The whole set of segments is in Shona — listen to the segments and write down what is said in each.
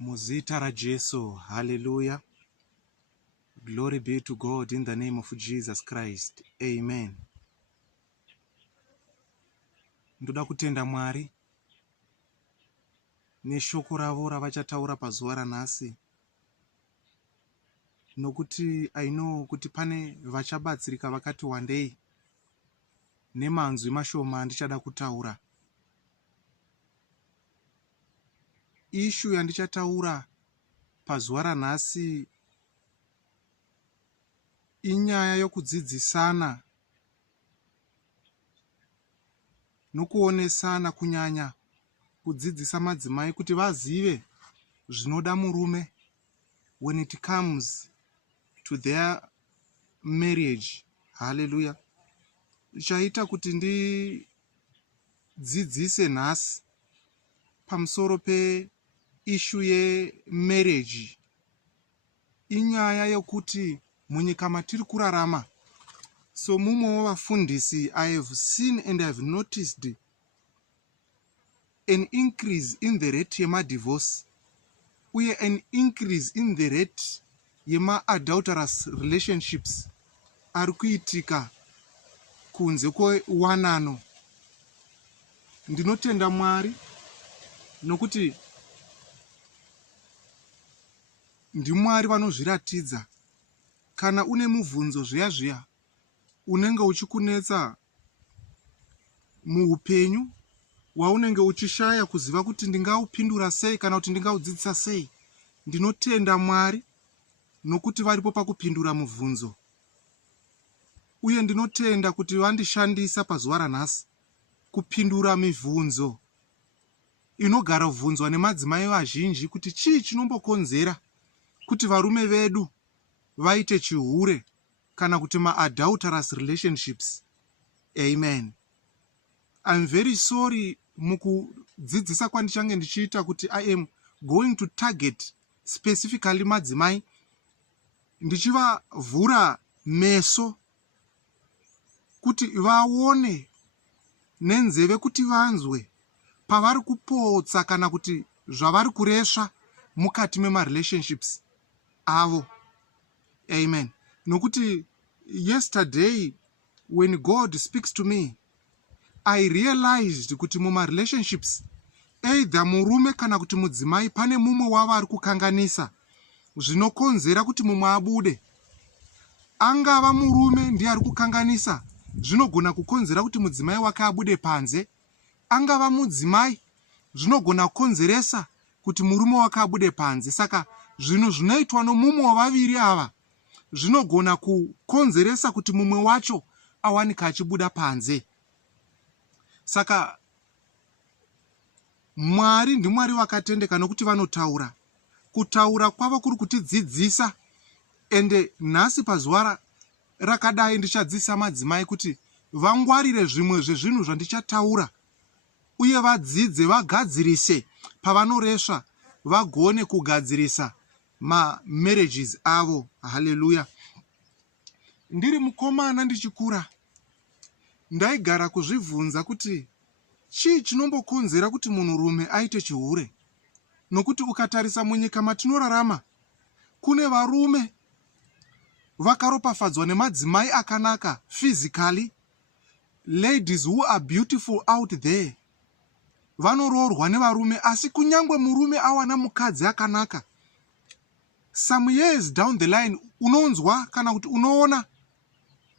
Muzita raJesu, hallelujah. Glory be to God in the name of Jesus Christ. Amen. Ndoda kutenda Mwari neshoko ravo ravachataura pazuva ranhasi, nokuti I know kuti pane vachabatsirika vakati wandei nemanzwi mashoma ndichada kutaura. Ishu yandichataura pazuva ranhasi inyaya yokudzidzisana nokuonesana, kunyanya kudzidzisa madzimai kuti vazive zvinoda murume when it comes to their marriage. Hallelujah. Chaita kuti ndidzidzise nhasi pamusoro pe ishu yemarriage. Inyaya yokuti munyika matiri kurarama, so mumwe wavafundisi, I have seen and I have noticed an increase in the rate yema-divorce uye an increase in the rate yema-adulterous relationships ari kuitika kunze kwewanano. Ndinotenda Mwari nokuti ndiMwari vanozviratidza. Kana une mubvunzo zviya zviya unenge uchikunetsa muupenyu, waunenge uchishaya kuziva kuti ndingaupindura sei kana kuti ndingaudzidzisa sei, ndinotenda Mwari nokuti varipo pakupindura mubvunzo. Uye ndinotenda kuti vandishandisa pazuva ranhasi kupindura mibvunzo inogara kubvunzwa nemadzimai vazhinji, kuti chii chinombokonzera kuti varume vedu vaite chihure kana kuti ma-adulterous relationships. Amen. I'm very sorry mukudzidzisa kwandichange ndichiita kuti I am going to target specifically madzimai, ndichivavhura meso kuti vaone nenzeve, kuti vanzwe pavari kupotsa kana kuti zvavari kuresva mukati mema-relationships avo. Amen. Nokuti yesterday when God speaks to me, I realized kuti muma-relationships, either murume kana kuti mudzimai, pane mumwe wavo ari kukanganisa zvinokonzera kuti mumwe abude. Angava murume ndiye ari kukanganisa, zvinogona kukonzera kuti mudzimai wake abude panze. Angava mudzimai, zvinogona kukonzeresa kuti murume wake abude panze. Saka zvinhu zvinoitwa nomumwe wavaviri ava zvinogona kukonzeresa kuti mumwe wacho awanika achibuda panze. Saka Mwari ndiMwari wakatendeka nokuti vanotaura. Kutaura kwavo kuri kutidzidzisa. Ende nhasi pazuva rakadai ndichadzidzisa madzimai kuti vangwarire zvimwe zvezvinhu zvandichataura, uye vadzidze, vagadzirise pavanoresva, vagone kugadzirisa ma-marriages avo. Hallelujah. Ndiri mukomana ndichikura, ndaigara kuzvibvunza kuti chii chinombokonzera kuti munhurume aite chihure. Nokuti ukatarisa munyika matinorarama, kune varume vakaropafadzwa nemadzimai akanaka physically, ladies who are beautiful out there. Vanoroorwa nevarume, asi kunyangwe murume awana mukadzi akanaka, some years down the line unonzwa kana kuti unoona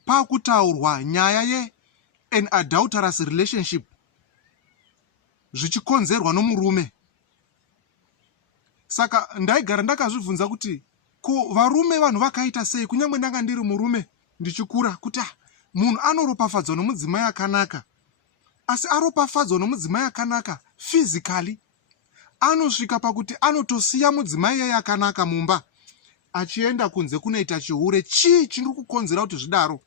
pakutaurwa nyaya ye an adulterous relationship zvichikonzerwa nomurume. Saka ndaigara ndakazvibvunza kuti ko varume vanhu vakaita sei, kunyangwe ndanga ndiri murume ndichikura, kuti munhu anoropafadzwa nomudzimai akanaka, asi aropafadzwa nomudzimai akanaka physically, anosvika pakuti anotosiya mudzimai iyeye akanaka mumba achienda kunze kunoita chihure. Chii chiri kukonzera kuti zvidaro?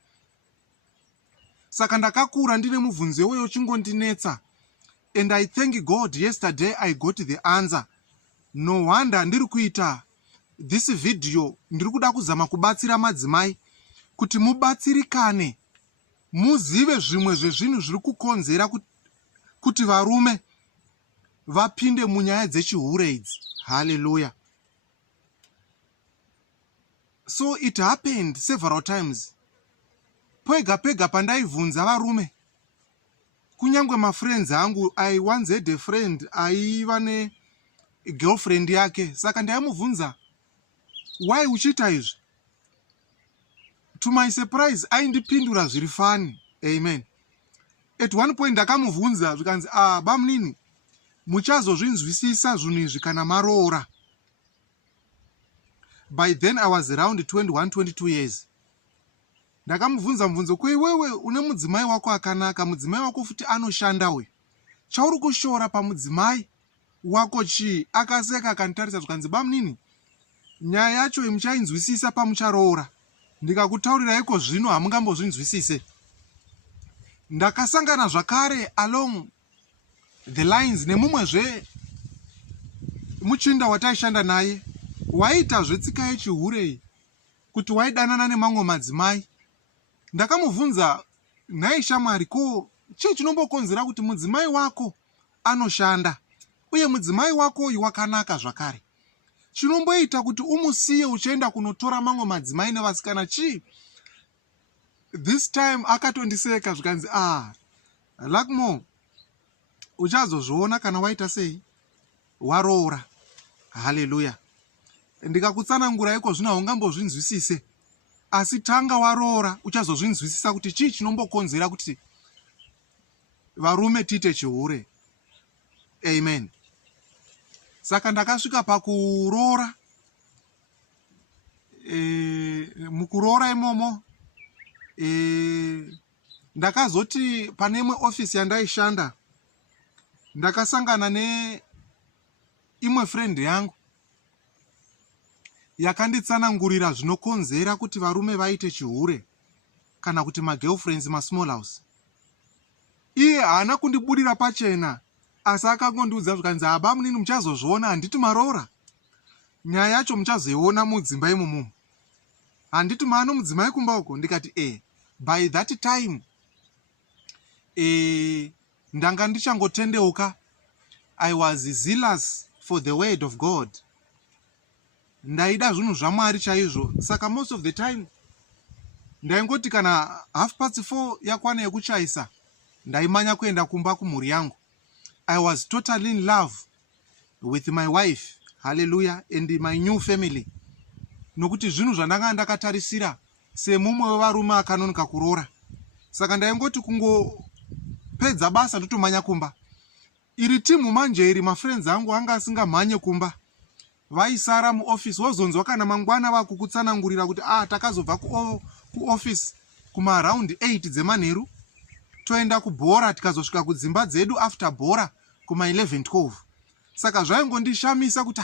Saka ndakakura ndine mubvunzo iwoyo chingondinetsa, and I thank God yesterday I got the answer. No wonder ndiri kuita this video. Ndiri kuda kuzama kubatsira madzimai kuti mubatsirikane, muzive zvimwe zvezvinhu zviri kukonzera kuti varume vapinde munyaya dzechihure idzi. Hallelujah. So it happened several times. Pega pega pandaivhunza varume. Kunyangwe mafriends angu, I once had a friend aiva ne girlfriend yake. Saka ndaimubvunza, why uchiita izvi? To my surprise, aindipindura zviri fani. Amen. At one point ndakamubvunza zvikanzi, bamunini, muchazozvinzwisisa zvinhu izvi kana maroora. By then I was around 21, 22 years. Ndakamubvunza mubvunzo, iwewe une mudzimai wako akanaka, mudzimai wako futi anoshanda uyu. Chauri kushora pamudzimai wako chii? Akaseka akanditarisa zvikanzi, bamunini, nyaya yacho muchainzwisisa pamucharoora. Ndikakutauriraiko zvino hamungambozvinzwisise. Ndakasangana zvakare along the lines nemumwezve muchinda wataishanda naye. Waita zvetsika yechihure kuti waidanana nemamwe madzimai. Ndakamubvunza, nhai shamwari, ko chii chinombokonzera kuti mudzimai wako anoshanda uye mudzimai wako uyu wakanaka zvakare? Chinomboita kuti umusiye uchienda kunotora mamwe madzimai nevasikana chii? This time akatondiseka zvikanzi, Lakmo, uchazozviona kana waita sei? Waroora. Hallelujah. Ndikakutsananguraiko zvino haungambozvinzwisise. Asi tanga waroora uchazozvinzwisisa kuti chii chinombokonzera kuti varume tiite chihure. Amen. Saka ndakasvika pakuroora. Mukuroora imomo, ndakazoti pane imwe ofisi yandaishanda, ndakasangana neimwe friend yangu yakanditsanangurira zvinokonzera kuti varume vaite chihure kana kuti magirlfriends masmall house. Iye haana kundibudira pachena, asi akangondiudza zvikanzi, bamunini, muchazozviona, handiti maroora. Nyaya yacho muchazoiona mudzimba imomo. Handiti maano mudzimai kumba uko. Ndikati by that time ndanga ndichangotendeuka. I was zealous for the word of God. Ndaida zvinhu zvaMwari chaizvo. Saka most of the time ndaingoti kana 4:30 yakwana yekuchaisa, ndaimanya kuenda kumba kumhuri yangu. I was totally in love with my wife. Hallelujah. And my new family. Nokuti zvinhu zvandanga ndakatarisira semumwe wevarume akanonoka kuroora. Saka ndaingoti kungopedza basa ndotomanya kumba. Iri timu manje iri mafriends angu anga asingamhanye kumba. Vaisara muoffice, wozonzwa kana mangwana vakukutsanangurira kuti takazobva kuoffice kuma around 8 dzemanheru, toenda kubhora, tikazosvika kudzimba dzedu after bhora kuma 11, 12. Saka zvaingondishamisa kuti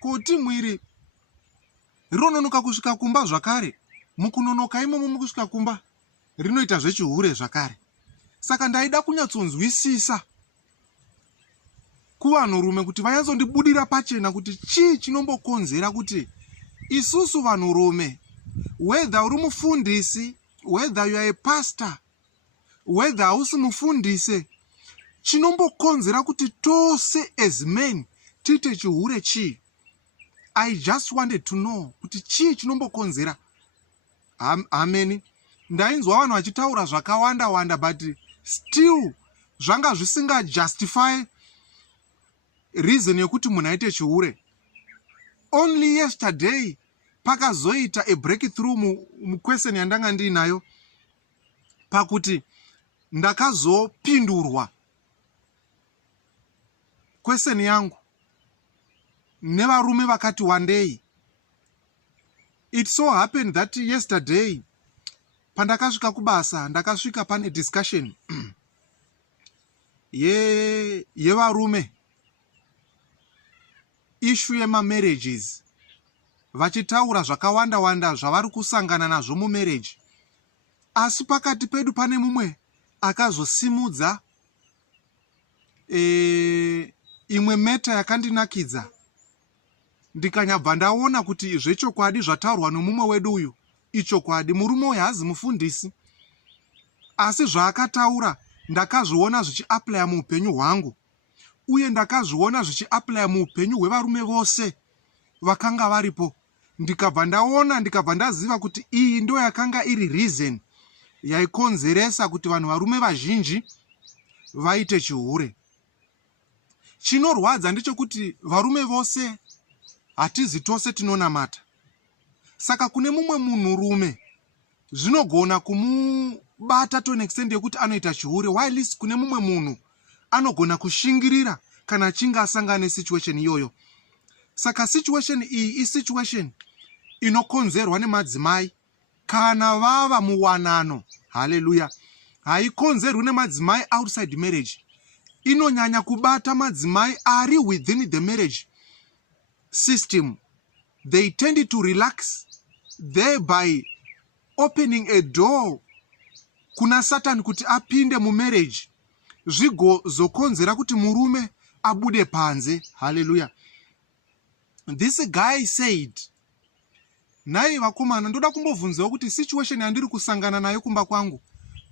kuti mwiri rinonoka kusvika kumba zvakare. Mukunonoka imomo mukusvika kumba rinoita zvechihure zvakare. Saka ndaida kunyatsonzwisisa kuvanhurume kuti vanyatsondibudira pachena kuti chii chinombokonzera kuti isusu vanhurume, whether uri mufundisi, whether you are a pastor, whether hausi mufundisi, chinombokonzera kuti tose as men tiite chihure chii. I just wanted to know kuti chii chinombokonzera. Amen. Ndainzwa vanhu vachitaura zvakawanda but still zvanga zvisinga justify reason yekuti munhu aite chihure. Only yesterday pakazoita a breakthrough muquestion yandanga ndiinayo, pakuti ndakazopindurwa question yangu nevarume vakati wandei. It so happened that yesterday pandakasvika kubasa, ndakasvika pane discussion yevarume, issue yemamarriages, vachitaura zvakawanda zvavari kusangana nazvo mumarriage. Asi pakati pedu pane mumwe akazosimudza imwe meta yakandinakidza. Ndikanyabva ndaona kuti zvechokwadi zvataurwa nomumwe wedu uyu ichokwadi. Murume uyu haazi mufundisi, asi zvaakataura ndakazviona zvichiaplya muupenyu hwangu. uye ndakazviona zvichiapply muupenyu hwevarume vose vakanga varipo. Ndikabva ndaona, ndikabva ndaziva kuti iyi ndo yakanga iri reason yaikonzeresa kuti vanhu varume vazhinji vaite chihure. Chinorwadza ndechekuti varume vose hatizi tose tinonamata. Saka kune mumwe munhurume zvinogona kumubata to an extent yekuti anoita chihure, while kune mumwe munhu anogona kushingirira kana achinge asangana nesituation iyoyo. Saka situation iyi isituation inokonzerwa nemadzimai kana vava muwanano. Hallelujah. Haikonzerwi nemadzimai outside marriage. Inonyanya kubata madzimai ari within the marriage system. They tend to relax, thereby opening a door kuna Satan kuti apinde mu marriage, zvigozokonzera kuti murume abude panze. Hallelujah. This guy said, nai vakomana, ndoda kumbobvunzawo kuti situation yandiri kusangana nayo kumba kwangu,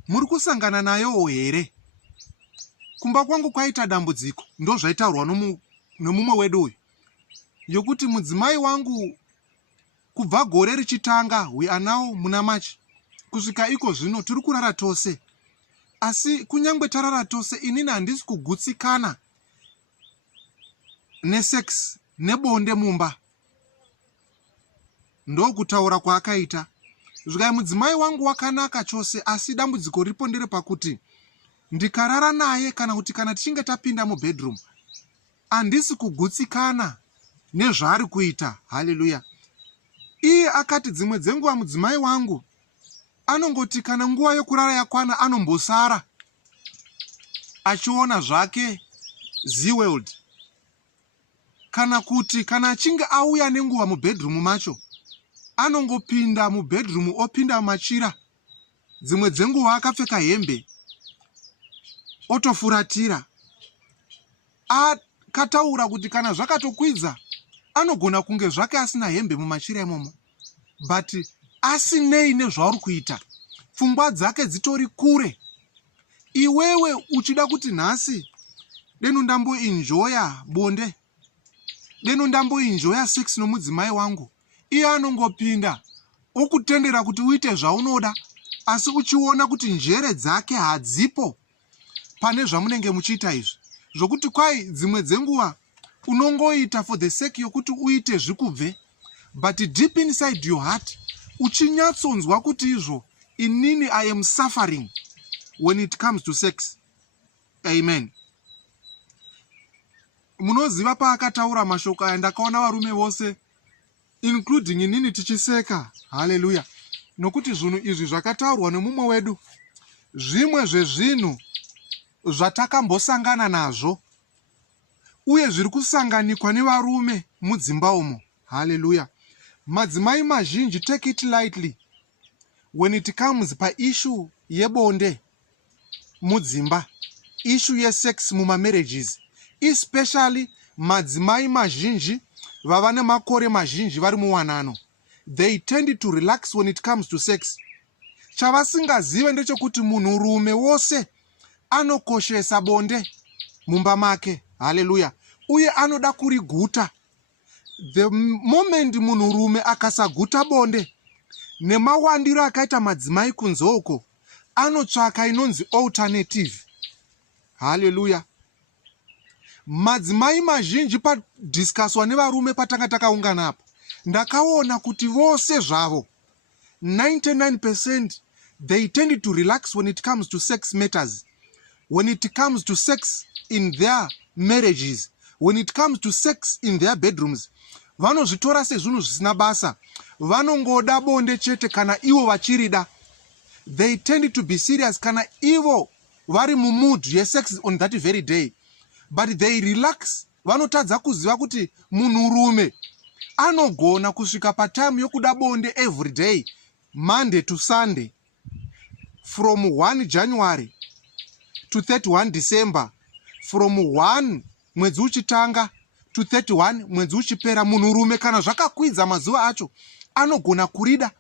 muri kusangana nayo here? Kumba kwangu kwaita dambudziko, ndo zvaitaurwa nomumwe wedu uyu, yokuti mudzimai wangu kubva gore richitanga, we are now muna March, kusvika iko zvino tiri kurara tose. Asi kunyangwe tarara tose, inini handisi kugutsikana nesex nebonde mumba. Ndo kutaura kwaakaita. Zvikai mudzimai wangu wakanaka chose, asi dambudziko ripo ndere pakuti ndikarara naye kana kuti kana tichinge tapinda mubedroom, handisi kugutsikana nezvaari kuita. Hallelujah. Iye akati dzimwe dzenguva mudzimai wangu anongoti kana nguva yokurara yakwana anombosara achiona zvake Z-World. Kana kuti kana achinge auya nenguva mubedroom macho, anongopinda mubedroom opinda machira, dzimwe dzenguva akapfeka hembe otofuratira. Akataura kuti kana zvakatokwidza anogona kunge zvake asina hembe mumachira imomo, but asinei nezvauri kuita, pfungwa dzake dzitori kure. Iwewe uchida kuti nhasi deno ndamboenjoya bonde, deno ndamboenjoya sex nomudzimai wangu, iye anongopinda okutendera kuti uite zvaunoda, asi uchiona kuti njere dzake hadzipo pane zvamunenge muchiita izvi, zvokuti kwai dzimwe dzenguva unongoita for the sake yokuti uite zvikubve, but deep inside your heart uchinyatsonzwa kuti izvo inini I am suffering when it comes to sex. Amen. Munoziva paakataura mashoko aya, ndakaona varume vose including inini tichiseka. Hallelujah. Nokuti zvinhu izvi zvakataurwa nemumwe wedu, zvimwe zvezvinhu zvatakambosangana nazvo uye zviri kusanganikwa nevarume mudzimba umo. Hallelujah. Madzimai mazhinji take it lightly when it comes paissue yebonde mudzimba, issue yesex mumamarriages, especially madzimai mazhinji vava nemakore mazhinji vari muwanano. They tend to relax when it comes to sex. Chavasingazive ndechekuti munhurume wose anokoshesa bonde mumba make. Hallelujah. Uye anoda kuriguta. The moment munhurume akasaguta bonde, nemawandiro akaita madzimai kunzoko, anotsvaka inonzi alternative. Hallelujah. Madzimai mazhinji padiscusswa nevarume patanga takaungana apo, ndakaona kuti vose zvavo 99% they tend to relax when it comes to sex matters, when it comes to sex in their marriages, when it comes to sex in their bedrooms. Vanozvitora sezvinhu zvisina basa, vanongoda bonde chete kana ivo vachirida. They tend to be serious kana ivo vari mumumood yesex on that very day, but they relax. Vanotadza kuziva kuti munhurume anogona kusvika patime yokuda bonde every day, Monday to Sunday, from 1 January to 31 December, from 1 mwedzi uchitanga to 31 mwedzi uchipera. Munhurume kana zvakakwidza mazuva acho anogona kurida,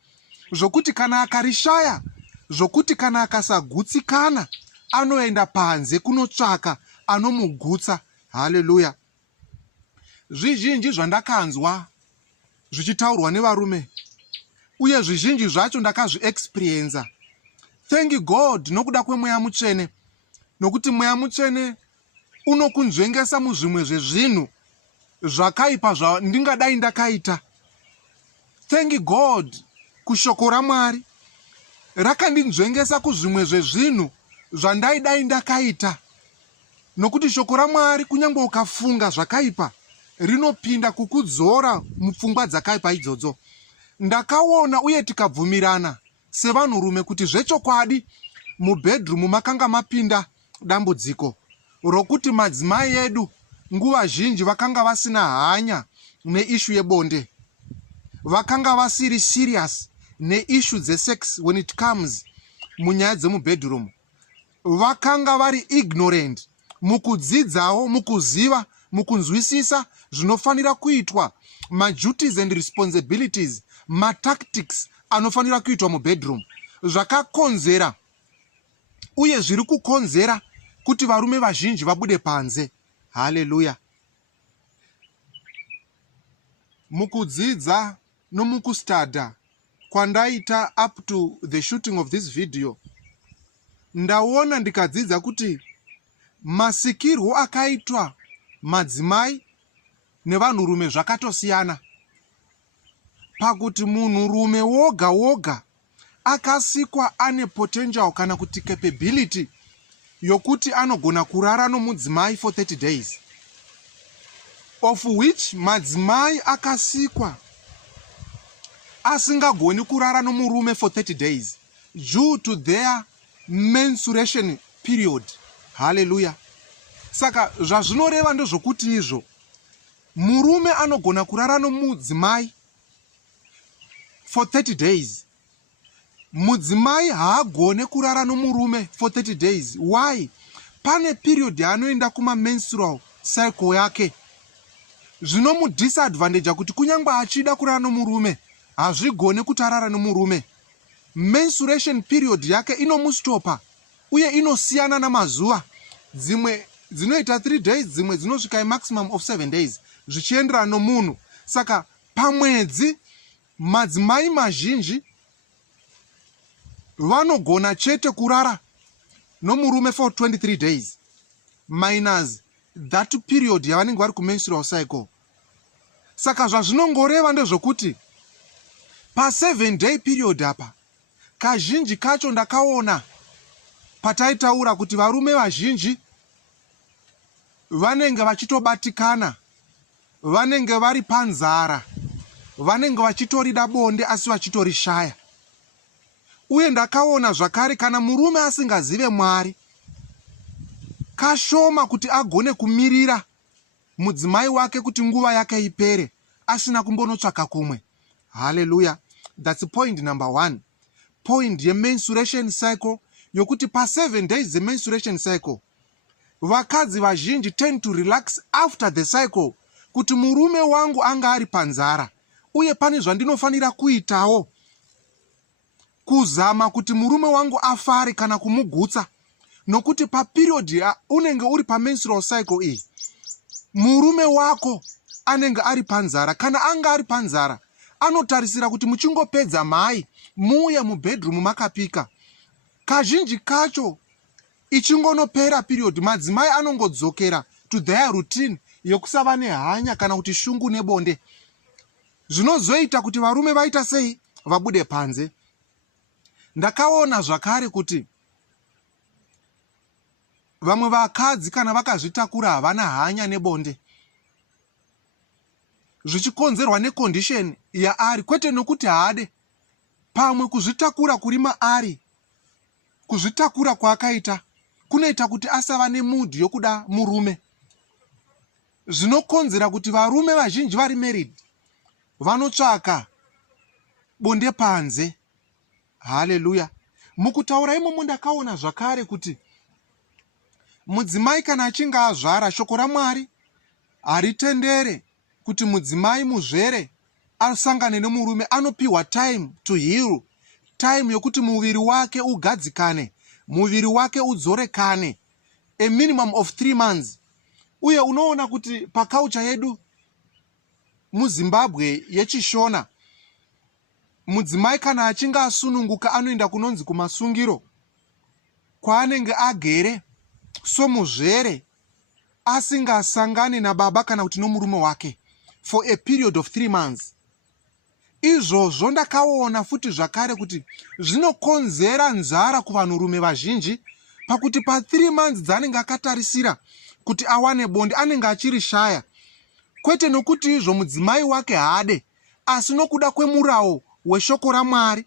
zvokuti kana akarishaya, zvokuti kana akasagutsikana, anoenda panze kunotsvaka anomugutsa. Haleluya. Zvizhinji zvandakanzwa zvichitaurwa nevarume, uye zvizhinji zvacho ndakazviexperienza. Thank God nokuda kwemweya mutsvene, nokuti mweya mutsvene unokunzvengesa muzvimwe zvezvinhu zvakaipa zvandingadai ndakaita. Thank God kushoko raMwari rakandinzvengesa kuzvimwe zvezvinhu zvandaidai ndakaita, nokuti shoko raMwari kunyange ukafunga zvakaipa rinopinda kukudzora mupfungwa dzakaipa idzodzo. Ndakaona uye tikabvumirana sevanhurume kuti zvechokwadi mubhedrumu makanga mapinda dambudziko rokuti madzimai edu nguva zhinji vakanga vasina hanya neishu yebonde. Vakanga vasiri serious neishu dzesex when it comes munyaya dzemubhedrumu. Vakanga vari ignorant mukudzidzawo, mukuziva, mukunzwisisa zvinofanira kuitwa, maduties and responsibilities, matactics anofanira kuitwa mubhedroom. Zvakakonzera uye zviri kukonzera kuti varume vazhinji vabude panze. Haleluya. Mukudzidza nomukustadha kwandaita up to the shooting of this video, ndaona ndikadzidza kuti masikirwo akaitwa madzimai nevanhurume zvakatosiyana, pakuti munhurume woga woga akasikwa ane potential kana kuti capability yokuti anogona kurara nomudzimai for 30 days, of which madzimai akasikwa asingagoni kurara nomurume for 30 days due to their menstruation period. Haleluya. Saka zvazvinoreva ndezvokuti izvo murume anogona kurara nomudzimai for 30 days. Mudzimai haagone kurara nomurume for 30 days. Why? Pane period yaanoenda kuma menstrual cycle yake. Zvinomudisadvantage kuti kunyange achida kurara nomurume hazvigone kuti arara nomurume. Menstruation period yake inomustopa uye inosiyana namazuva. Dzimwe dzinoita 3 days, dzimwe dzinosvika maximum of 7 days zvichienderana nomunhu. Saka pamwedzi madzimai mazhinji vanogona chete kurara nomurume for 23 days minus that period yavanenge vari kumenstrual cycle. Saka zvazvinongoreva ndezvokuti pa 7 day period apa kazhinji kacho ndakaona pataitaura kuti varume vazhinji vanenge vachitobatikana, vanenge vari panzara, vanenge vachitorida bonde asi vachitorishaya. Uye ndakaona zvakare kana murume asingazive Mwari, kashoma kuti agone kumirira mudzimai wake kuti nguva yake ipere asina kumbonotsvaka kumwe. Haleluya. That's point number 1. Point ye menstruation cycle yokuti pa 7 days the menstruation cycle vakadzi vazhinji tend to relax after the cycle, kuti murume wangu anga ari panzara uye pane zvandinofanira kuitawo kuzama kuti murume wangu afare kana kumugutsa, nokuti pa period unenge uri pa menstrual cycle iyi murume wako anenge ari panzara. Kana anga ari panzara anotarisira kuti muchingopedza mai muuya mubhedroom makapika. Kazhinji kacho ichingonopera period madzimai anongodzokera to their routine yokusava nehanya kana kuti shungu nebonde. Zvinozoita kuti varume vaita sei? Vabude panze. Ndakaona zvakare kuti vamwe vakadzi kana vakazvitakura havana hanya nebonde, zvichikonzerwa necondition yaari, kwete nokuti haade. Pamwe kuzvitakura kuri maari, kuzvitakura kwaakaita kunoita kuti asava nemood yokuda murume. Zvinokonzera kuti varume vazhinji vari married vanotsvaka bonde panze. Haleluya. Mukutaura imomo ndakaona zvakare kuti mudzimai kana achinge azvara, shoko raMwari haritendere kuti mudzimai muzvere asangane nemurume. Anopiwa time to heal, time yokuti muviri wake ugadzikane, muviri wake udzorekane, a minimum of 3 months, Uye unoona kuti pakaucha yedu muZimbabwe yechishona, mudzimai kana achinge asununguka anoenda kunonzi kumasungiro, kwaanenge agere somuzvere asingasangane nababa kana kuti nomurume wake for a period of 3 months. Izvozvo ndakaona futi zvakare kuti zvinokonzera nzara kuvanhurume vazhinji, pakuti pa 3 months dzanenge akatarisira kuti awane bonde anenge achirishaya, kwete nokuti izvo mudzimai wake haade, asi nokuda kwemurawo weshoko raMwari,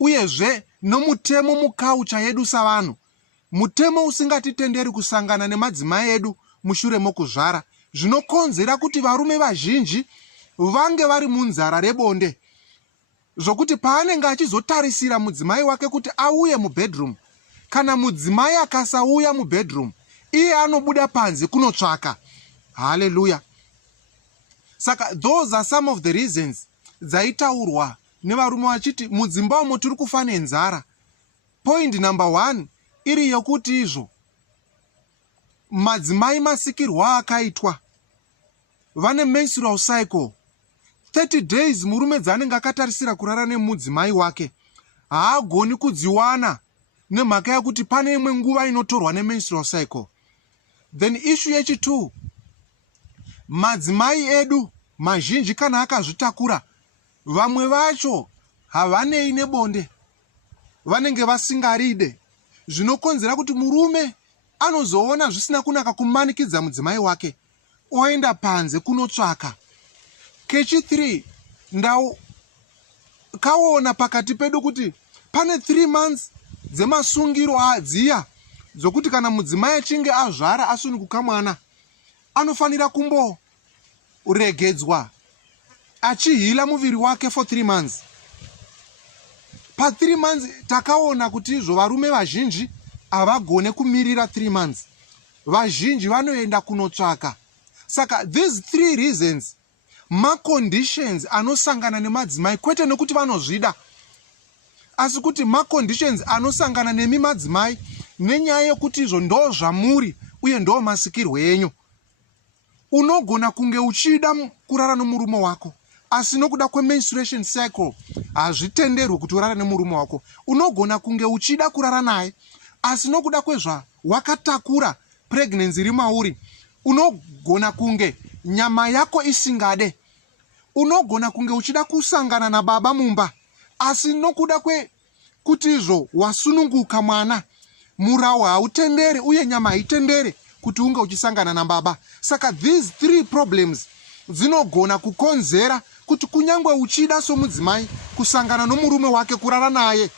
uyezve nomutemo mukaucha yedu savanhu, mutemo usingatitenderi kusangana nemadzimai edu mushure mokuzvara, zvinokonzera kuti varume vazhinji vange vari munzara rebonde, zvokuti paanenge achizotarisira mudzimai wake kuti auye mubedroom, kana mudzimai akasauya mubedroom, iye anobuda panze kunotsvaka. Hallelujah. Saka those are some of the reasons dzaitaurwa nevarume vachiti mudzimba umo tiri kufa nenzara. Point number 1 iri yokuti izvo madzimai masikirwa akaitwa vane menstrual cycle 30 days. Murume dzanenge akatarisira kurara nemudzimai wake haagoni kudziwana nemhaka yakuti pane imwe nguva inotorwa nemenstrual cycle. Then issue yechi2, madzimai edu mazhinji kana akazvitakura, vamwe vacho havanei nebonde, vanenge vasingaride, zvinokonzera kuti murume anozoona zvisina kunaka kumanikidza mudzimai wake, oenda panze kunotsvaka. Kechi3, ndakaona pakati pedu kuti pane 3 months dzemasungiro adziya dzokuti kana mudzimai achinge azvara asununguka mwana, anofanira kumboregedzwa achihila muviri wake for 3 months. Pa 3 months takaona kuti izvo varume vazhinji havagone kumirira 3 months, vazhinji vanoenda kunotsvaka. Saka these 3 reasons maconditions anosangana nemadzimai, kwete nokuti vanozvida, asi kuti maconditions anosangana nemi madzimai nenyaya yokuti izvo ndo zvamuri uye ndo masikirwo enyu. Unogona kunge uchida kurara nomurume wako, asi nokuda kwemenstruation cycle hazvitenderwi kuti urara nemurume wako. Unogona kunge uchida kurara naye, asi nokuda kwezva wakatakura pregnancy iri mauri, unogona kunge nyama yako isingade. Unogona kunge uchida kusangana nababa mumba, asi nokuda kwekuti izvo wasununguka mwana, murawo hautendere uye nyama haitendere kuti unge uchisangana nababa. Saka these 3 problems dzinogona kukonzera kuti kunyangwe uchida somudzimai kusangana nomurume wake kurara naye,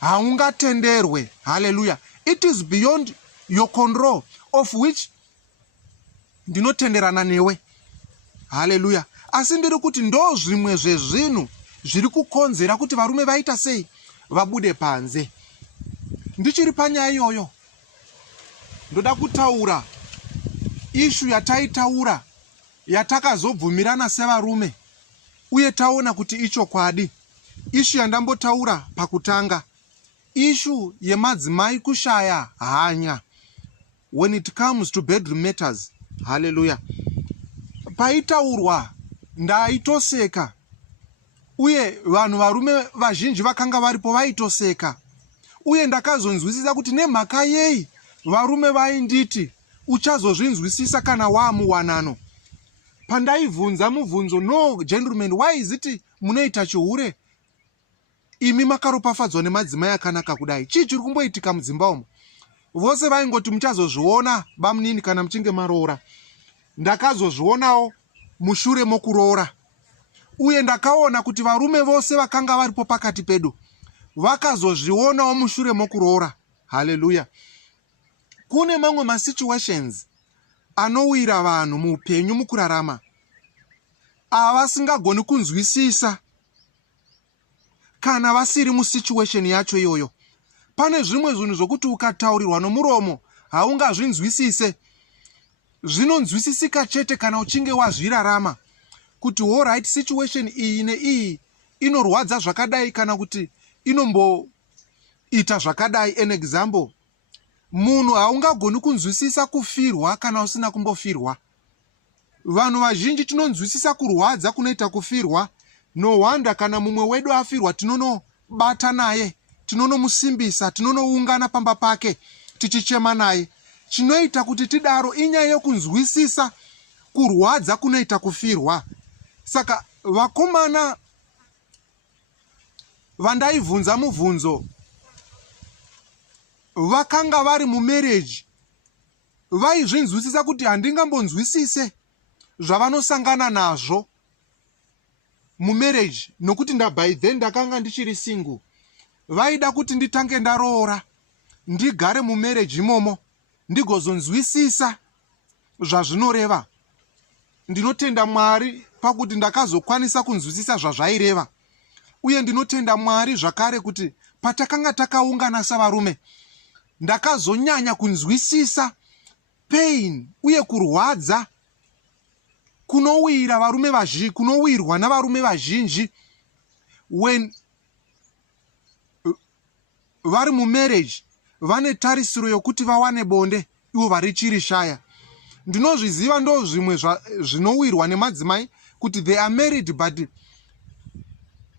haungatenderwe. Hallelujah. It is beyond your control, of which ndinotenderana newe. Hallelujah. Asi ndiri kuti ndo zvimwe zvezvinhu zviri kukonzera kuti varume vaita sei vabude panze. Ndichiri panyaya iyoyo, ndoda kutaura ishu yataitaura yatakazobvumirana sevarume uye taona kuti ichokwadi. Ishu yandambotaura pakutanga, ishu yemadzimai kushaya hanya when it comes to bedroom matters. Hallelujah. Paitaurwa ndaitoseka, uye vanhu varume vazhinji vakanga varipo vaitoseka, uye ndakazonzwisisa kuti nemhakayei varume vainditi uchazozvinzwisisa kana waamuwanano. Pandaibvunza mubvunzo, no gentlemen, why is it munoita chihure imi makaropafadzwa nemadzimai akanaka kudai? Chii chiri kumboitika mudzimba umo? Vose vaingoti muchazozviona bamunini kana muchinge maroora. Ndakazozvionawo mushure mokuroora, uye ndakaona kuti varume vose vakanga varipo pakati pedu vakazozvionawo mushure mokuroora. Hallelujah. Kune mamwe masituations anowira vanhu muupenyu mukurarama avasingagoni kunzwisisa kana vasiri musituation yacho iyoyo. Pane zvimwe zvinhu zvokuti ukataurirwa nomuromo haungazvinzwisise. Zvinonzwisisika chete kana uchinge wazvirarama kuti alright, situation iyi neiyi inorwadza zvakadai kana kuti inomboita zvakadai. An example, munhu haungagoni kunzwisisa kufirwa kana usina kumbofirwa. Vanhu vazhinji tinonzwisisa kurwadza kunoita kufirwa. No wonder kana mumwe wedu afirwa tinonobata naye, tinonomusimbisa, tinonoungana pamba pake tichichema naye. Chinoita kuti tidaro inyaya yokunzwisisa kurwadza kunoita kufirwa. Saka vakomana vandaibvunza mubvunzo vakanga vari mumereji vaizvinzwisisa kuti handingambonzwisise zvavanosangana nazvo mumereji, nokuti by then ndakanga ndichiri single. Vaida kuti nditange ndaroora ndigare mumereji imomo ndigozonzwisisa zvazvinoreva. Ndinotenda Mwari pakuti ndakazokwanisa kunzwisisa zvazvaireva, uye ndinotenda Mwari zvakare kuti patakanga takaungana savarume ndakazonyanya kunzwisisa pain uye kurwadza kunowirwa navarume vazhinji when vari mumarriage vane tarisiro yokuti vawane bonde ivo varichiri shaya. Ndinozviziva ndo zvimwe zvinowirwa nemadzimai kuti they are married but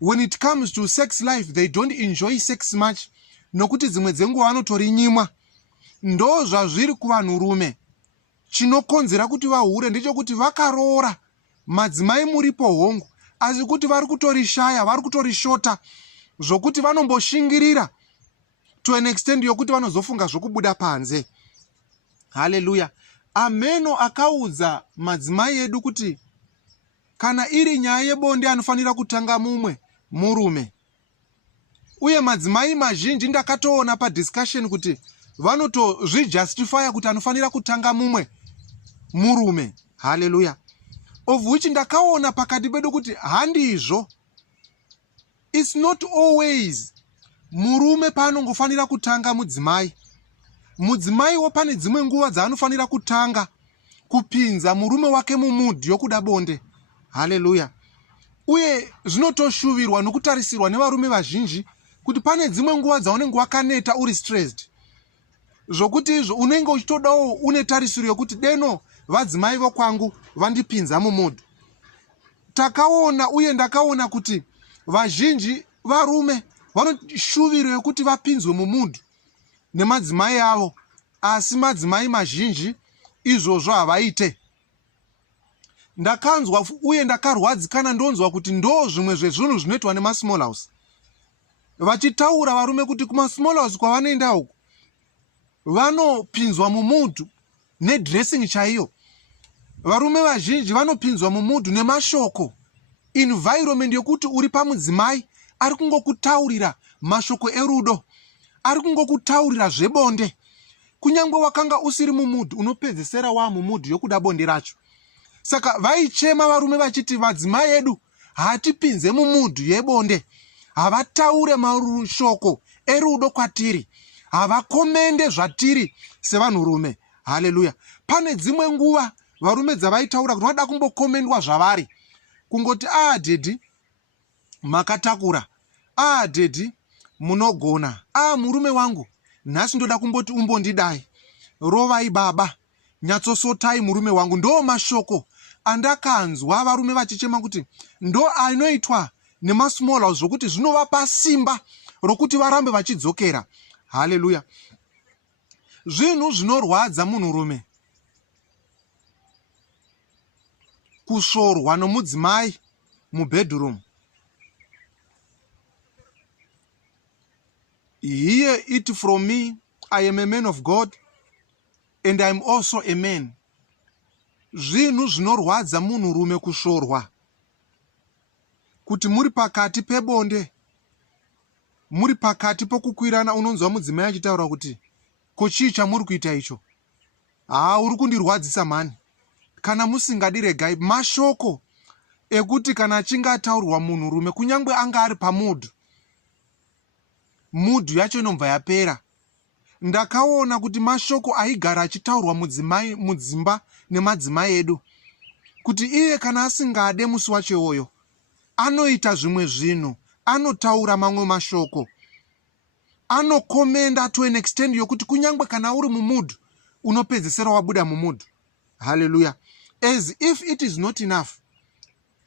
when it comes to sex life they don't enjoy sex much, nokuti dzimwe dzenguva vanotorinyimwa. Ndo zvazviri kuvanhurume. Chinokonzera kuti vahure ndechekuti vakaroora, madzimai muripo hongu, asi kuti vari kutorishaya, vari kutorishota zvokuti vanomboshingirira to an extent yokuti vanozofunga zvokubuda panze. Haleluya. Ameno akaudza madzimai edu kuti kana iri nyaya yebonde anofanira kutanga mumwe murume. Uye madzimai mazhinji ndakatoona padiscussion kuti vanotozvijustifya kuti anofanira kutanga mumwe murume. Haleluya. Of which ndakaona pakati pedu kuti handizvo. It's not always murume paanongofanira kutanga mudzimai. Mudzimaiwo pane dzimwe nguva dzaanofanira kutanga kupinza murume wake mumudhi yokuda bonde. Haleluya. Uye zvinotoshuvirwa nokutarisirwa nevarume vazhinji kuti pane dzimwe nguva dzaunenge wakaneta uri stressed, zvokuti izvo unenge uchitodawo une tarisiro yokuti deno vadzimai vokwangu vandipinza mumudhi. Takaona uye ndakaona kuti vazhinji varume vanoshuviro yokuti vapinzwe mumudhi nemadzimai avo, asi madzimai mazhinji izvozvo havaite. Ndakanzwa uye ndakarwadzikana ndonzwa kuti ndo zvimwe zvezvinhu zvinoitwa nemasmall house. Vachitaura varume kuti kumasmall house kwavanoenda uku vanopinzwa mumudhu nedressing chaiyo. Varume vazhinji vanopinzwa mumudhu nemashoko, environment yokuti uri pamudzimai ari kungokutaurira mashoko erudo, ari kungokutaurira zvebonde. Kunyangwe wakanga usiri mumudhu unopedzesera wa mumudhu yokuda bonde racho. Saka vaichema varume vachiti madzimai edu hatipinze mumudhu yebonde, havataure mashoko erudo kwatiri, havakomende zvatiri sevanhurume. Haleluya. Pane dzimwe nguva varume dzavaitaura kuti vada kumbokomendwa zvavari, kungoti dhedhi makatakura, dhedhi munogona, murume wangu nhasi ndoda kumboti umbondidai, rovai baba, nyatsosotai murume wangu. Ndo mashoko andakanzwa varume vachichema kuti ndo anoitwa nemasmall house zvokuti zvinovapa simba rokuti varambe vachidzokera. Haleluya. Zvinhu zvinorwadza munhurume kusvorwa nomudzimai mubedroom. Hear it from me. I am a man of God and I am also a man. Zvinhu zvinorwadza munhurume kusvorwa kuti muri pakati pebonde, muri pakati pokukwirana, unonzwa mudzimai achitaura kuti ko chii chamuri kuita icho? Uri kundirwadzisa mani. Kana musingadi regai. Mashoko ekuti kana achinge ataurirwa munhurume kunyangwe anga ari pamudhu, mudhu yacho inobva yapera. Ndakaona kuti mashoko aigara achitaurwa mudzimba nemadzimai edu, kuti iye kana asingade musi wacho iwoyo anoita zvimwe zvinhu, anotaura mamwe mashoko. anokomenda to an extent yokuti kunyangwe kana uri mumudhu unopedzisira wabuda mumudhu. Hallelujah. As if it is not enough,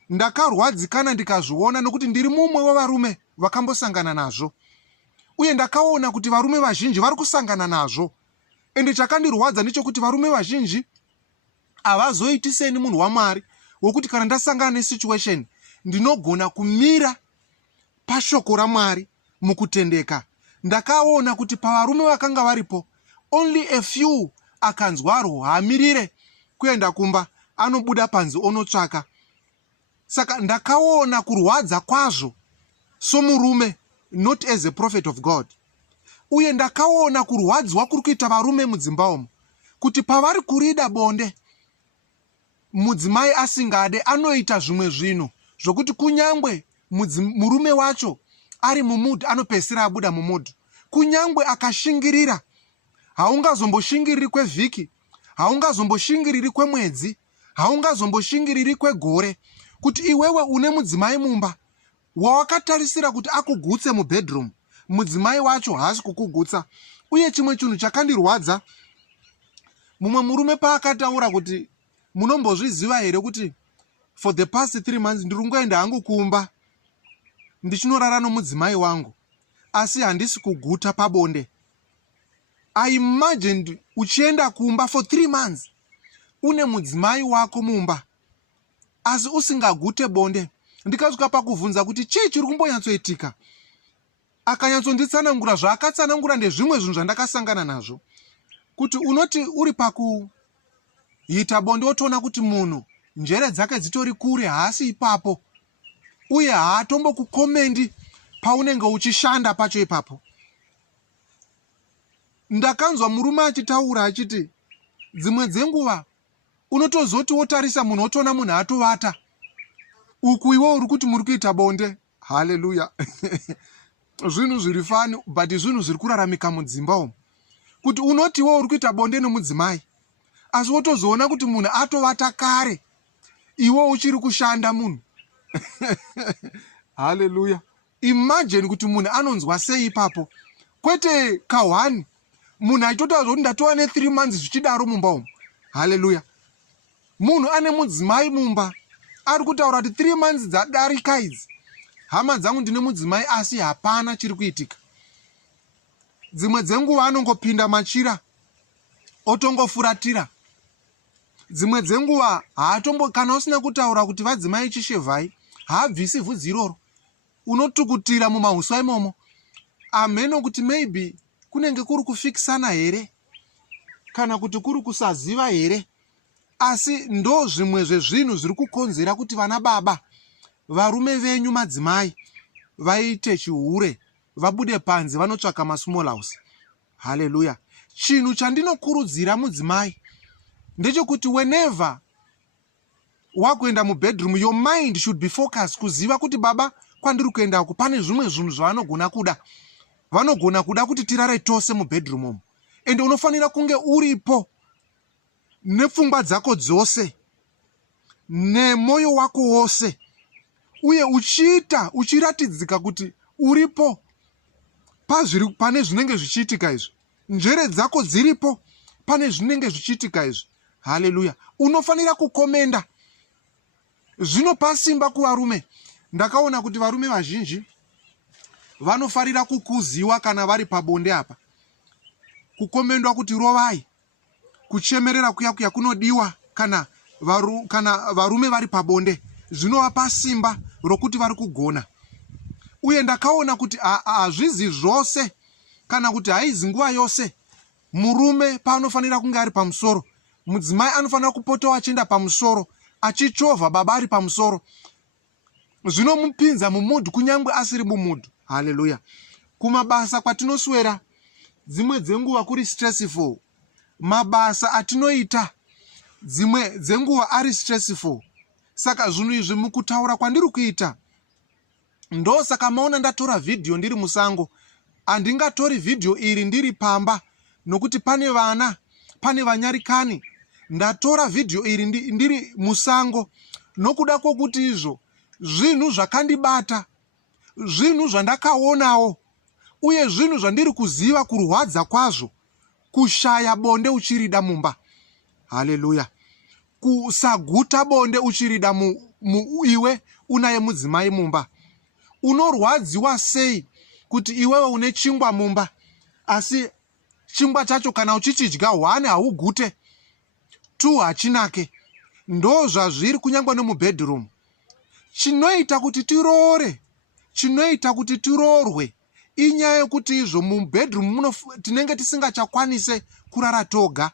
ndakarwadzikana ndikazviona nokuti ndiri mumwe wevarume vakambosangana nazvo, uye ndakaona kuti varume vazhinji vari kusangana nazvo. Ende chakandirwadza ndechekuti varume vazhinji havazoiti seni munhu waMwari wokuti kana ndasangana nesituation ndinogona kumira pashoko raMwari mukutendeka. Ndakaona kuti pavarume vakanga varipo, only a few akanzwa ruhamirire kuenda kumba, anobuda panzi onotsvaka. Saka ndakaona kurwadza kwazvo somurume, not as a prophet of God. Uye ndakaona kurwadzwa kuri kuita varume mudzimba umu, kuti pavari kurida bonde, mudzimai asingade anoita zvimwe zvinhu zvokuti kunyangwe murume wacho ari mumudhu anopedzisira abuda mumudhu. Kunyangwe akashingirira, haungazomboshingiririri kwevhiki, haungazomboshingiririri kwemwedzi, haungazomboshingiririri kwegore, kuti iwewe une mudzimai mumba wawakatarisira kuti akugutse mubedroom, mudzimai wacho haasi kukugutsa. Uye chimwe chinhu chakandirwadza, mumwe murume paakataura kuti munombozviziva here kuti for the past 3 months ndiri kungoenda hangu kumba ndichinorara nomudzimai wangu, asi handisi kuguta pabonde. I imagined uchienda kumba for 3 months une mudzimai wako mumba asi usingagute bonde. Ndikasvika pakubvunza kuti chii chiri kumbonyatsoitika. Akanyatsonditsanangura zvaakatsanangura ndezvimwe zvinhu zvandakasangana nazvo, kuti unoti uri pakuita bonde wotoona kuti munhu njere dzake dzitori kure, haasi ipapo, uye haatombokukomendi paunenge uchishanda pacho ipapo. Ndakanzwa murume achitaura achiti dzimwe dzenguva unotozoti wotarisa munhu wotoona munhu atovata, uku iwe uri kuti muri kuita bonde. Haleluya. Zvinhu zviri fani, but zvinhu zviri kuraramika mudzimba umu, kuti unoti iwe uri kuita bonde nomudzimai, asi wotozoona kuti munhu atovata kare, iwe uchiri kushanda munhu. Haleluya. Imagine kuti munhu anonzwa sei ipapo, kwete kahwani, munhu achitotaura kuti ndatova ne3 months zvichidaro mumba umu. Haleluya. Munhu ane mudzimai mumba ari kutaura kuti 3 months dzadarika idzi, hama dzangu ndine mudzimai asi hapana chiri kuitika. Dzimwe dzenguva anongopinda machira otongofuratira. Dzimwe dzenguva kana usina kutaura kuti vadzimai chishevhai, haabvisi vhudzi iroro, unotukutira mumahuswa imomo. Ameno kuti maybe kunenge kuri kufikisana here, kana kuti kuri kusaziva here, asi ndo zvimwe zvezvinhu zviri kukonzera kuti vana baba, varume venyu madzimai, vaite chihure, vabude panze vanotsvaka masmall house. Haleluya. Chinhu chandinokurudzira mudzimai ndechekuti whenever wakuenda mubedroom, your mind should be focused kuziva kuti baba kwandiri kuendako pane zvimwe zvinhu zvavanogona kuda. Vanogona kuda kuti tirare tose mubedroom umu. Ende unofanira kunge uripo nepfungwa dzako dzose, nemoyo wako wose, uye uchiratidzika kuti uripo pane zvinenge zvichiitika izvi. Njere dzako dziripo pane zvinenge zvichiitika izvi. Haleluya. Unofanira kukomenda. Zvinopa simba kuvarume. Ndakaona kuti varume vazhinji vanofarira kukuziwa kana vari pabonde apa, kukomendwa kuti rovai, kuchemerera kuya kunodiwa kana varume vari pabonde, zvinovapa simba rokuti vari kugona. Uye ndakaona kuti hazvizi zvose kana kuti haizi nguva yose murume paanofanira kunge ari pamusoro. Mudzimai anofanira kupotawo achienda pamusoro, achichovha baba ari pamusoro. Zvinomupinza mumudhu kunyangwe asiri mumudhu. Haleluya. Kumabasa kwatinoswera, dzimwe dzenguva kuri stressful. Mabasa atinoita dzimwe dzenguva ari stressful. Saka zvinhu izvi mukutaura kwandiri kuita, ndo saka maona ndatora video ndiri musango. Handingatori video iri ndiri pamba, nokuti pane vana, pane vanyarikani. Ndatora video iri ndiri musango nokuda kwokuti izvo zvinhu zvakandibata, zvinhu zvandakaonawo, uye zvinhu zvandiri kuziva kurwadza kwazvo, kushaya bonde uchirida mumba. Haleluya. Kusaguta bonde uchirida iwe unaye mudzimai mumba. Unorwadziwa sei kuti iwewe une chingwa mumba, asi chingwa chacho kana uchichidya 1 haugute, 2 hachinake. Ndo zvazviri kunyangwa nemubedroom. Chinoita kuti tiroore, chinoita kuti tiroorwe, inyaya yekuti izvo mubedroom tinenge tisingachakwanise kurara toga.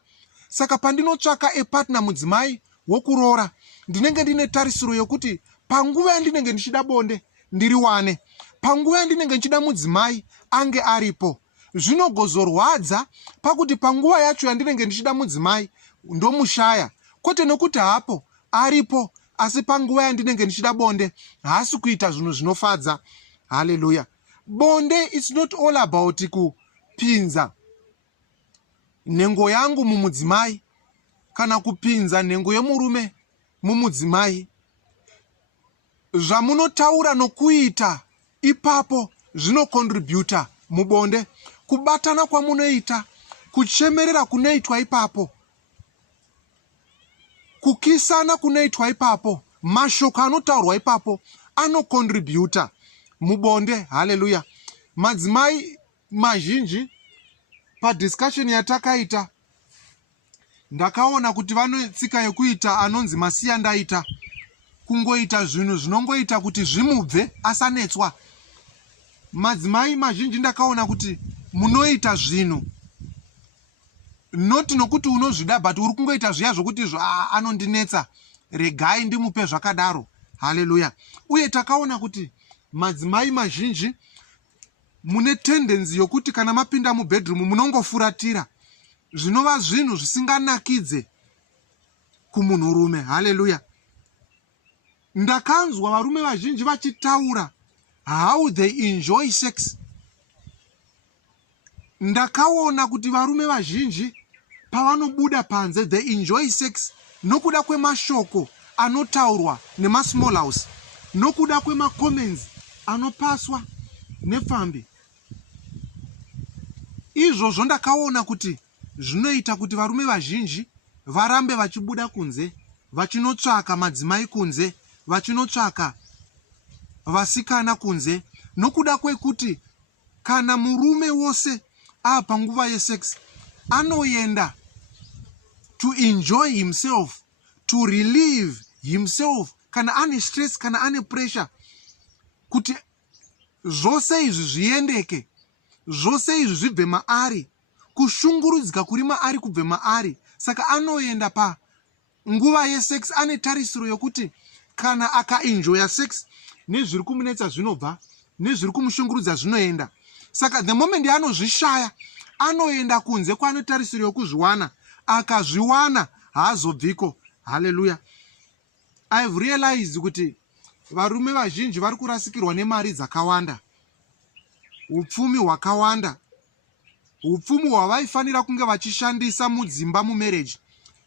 Saka pandinotsvaka epartner mudzimai wokuroora, ndinenge ndine tarisiro yokuti panguva yandinenge ndichida bonde ndiri wane, panguva yandinenge ndichida mudzimai ange aripo. Zvinogozorwadza pakuti panguva yacho yandinenge ndichida mudzimai ndomushaya, kwete nokuti hapo aripo, asi panguva yandinenge ndichida bonde haasi kuita zvinhu zvinofadza. Haleluya. Bonde it's not all about kupinza nhengo yangu mumudzimai kana kupinza nhengo yemurume mumudzimai. Zvamunotaura nokuita ipapo zvinokontributa mubonde. Kubatana kwamunoita, kuchemerera kunoitwa ipapo, kukisana kunoitwa ipapo, mashoko anotaurwa ipapo anokontributa mubonde. Haleluya. Madzimai mazhinji padiscussion yatakaita ndakaona kuti vanetsika yekuita anonzi masiya ndaita, kungoita zvinhu zvinongoita kuti zvimubve asanetswa. Madzimai mazhinji ndakaona kuti munoita zvinhu noti nokuti unozvida, but uri kungoita zviya zvokuti anondinetsa, regai ndimupe zvakadaro. Haleluya. Uye takaona kuti madzimai mazhinji mune tendency yokuti kana mapinda mubedroom munongofuratira, zvinova zvinhu zvisinganakidze kumunhurume. Haleluya. Ndakanzwa varume vazhinji vachitaura how they enjoy sex. Ndakaona kuti varume vazhinji pavanobuda panze they enjoy sex nokuda kwemashoko anotaurwa nemasmall house, nokuda kwemacomments anopaswa nepfambi. Izvozvo ndakaona kuti zvinoita kuti varume vazhinji varambe vachibuda kunze, vachinotsvaka madzimai kunze, vachinotsvaka vasikana kunze, nokuda kwekuti kana murume wose panguva yesex anoenda to enjoy himself, to relieve himself, kana ane stress, kana ane pressure, kuti zvose izvi zviendeke, zvose izvi zvibve maari, kushungurudzika kuri maari kubve maari. Saka anoenda panguva yesex ane tarisiro yokuti kana akaenjoya sex, nezviri kumunetsa zvinobva, nezviri kumushungurudza zvinoenda. Saka the moment anozvishaya anoenda kunze kwaanotarisiro yokuzviwana, akazviwana haazobviko. Haleluya. I've realized kuti varume vazhinji vari kurasikirwa nemari dzakawanda, upfumi hwakawanda, upfumi hwavaifanira kunge vachishandisa mudzimba mumarriage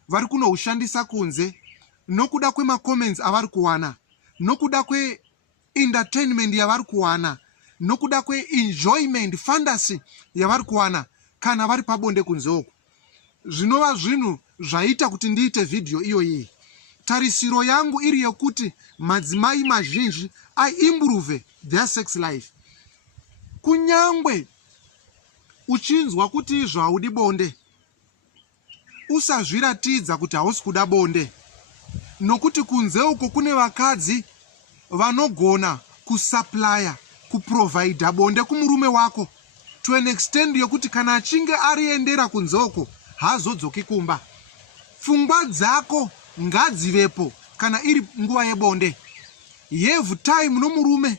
vari kunohushandisa kunze, nokuda kwemacomments avari kuwana, nokuda kwe-entertainment yavari kuwana, nokuda kwe-enjoyment fantasy yavari kuwana kana vari pabonde kunze uku. Zvinova zvinhu zvaita kuti ndiite video iyoyi. Tarisiro yangu iri yokuti madzimai mazhinji aimprove their sex life. Kunyangwe uchinzwa kuti izvo haudi bonde, usazviratidza kuti hausi kuda bonde, nokuti kunze uko kune vakadzi vanogona kusuplya, kuprovida bonde kumurume wako to an extent yokuti kana achinge ariendera kunze uko haazodzoki kumba. Pfungwa dzako ngadzivepo kana iri nguva yebonde. Have time nomurume,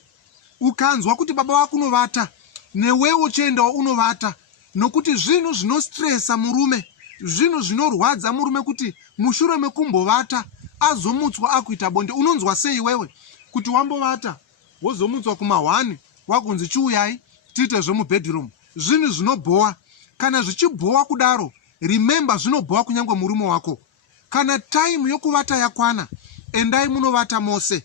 ukanzwa kuti baba wako unovata, newewo chiendawo unovata, nokuti zvinhu zvinostresa murume, zvinhu zvinorwadza murume kuti mushure mekumbovata azomutswa akuita bonde. Unonzwa sei wewe kuti wambovata wozomutswa kuma1 wakunzi chiuyai tiite zvemubedroom? Zvinhu zvinobhowa. Kana zvichibhowa kudaro, remember zvinobhowa kunyangwe murume wako. Kana time yokuvata yakwana, endai munovata mose,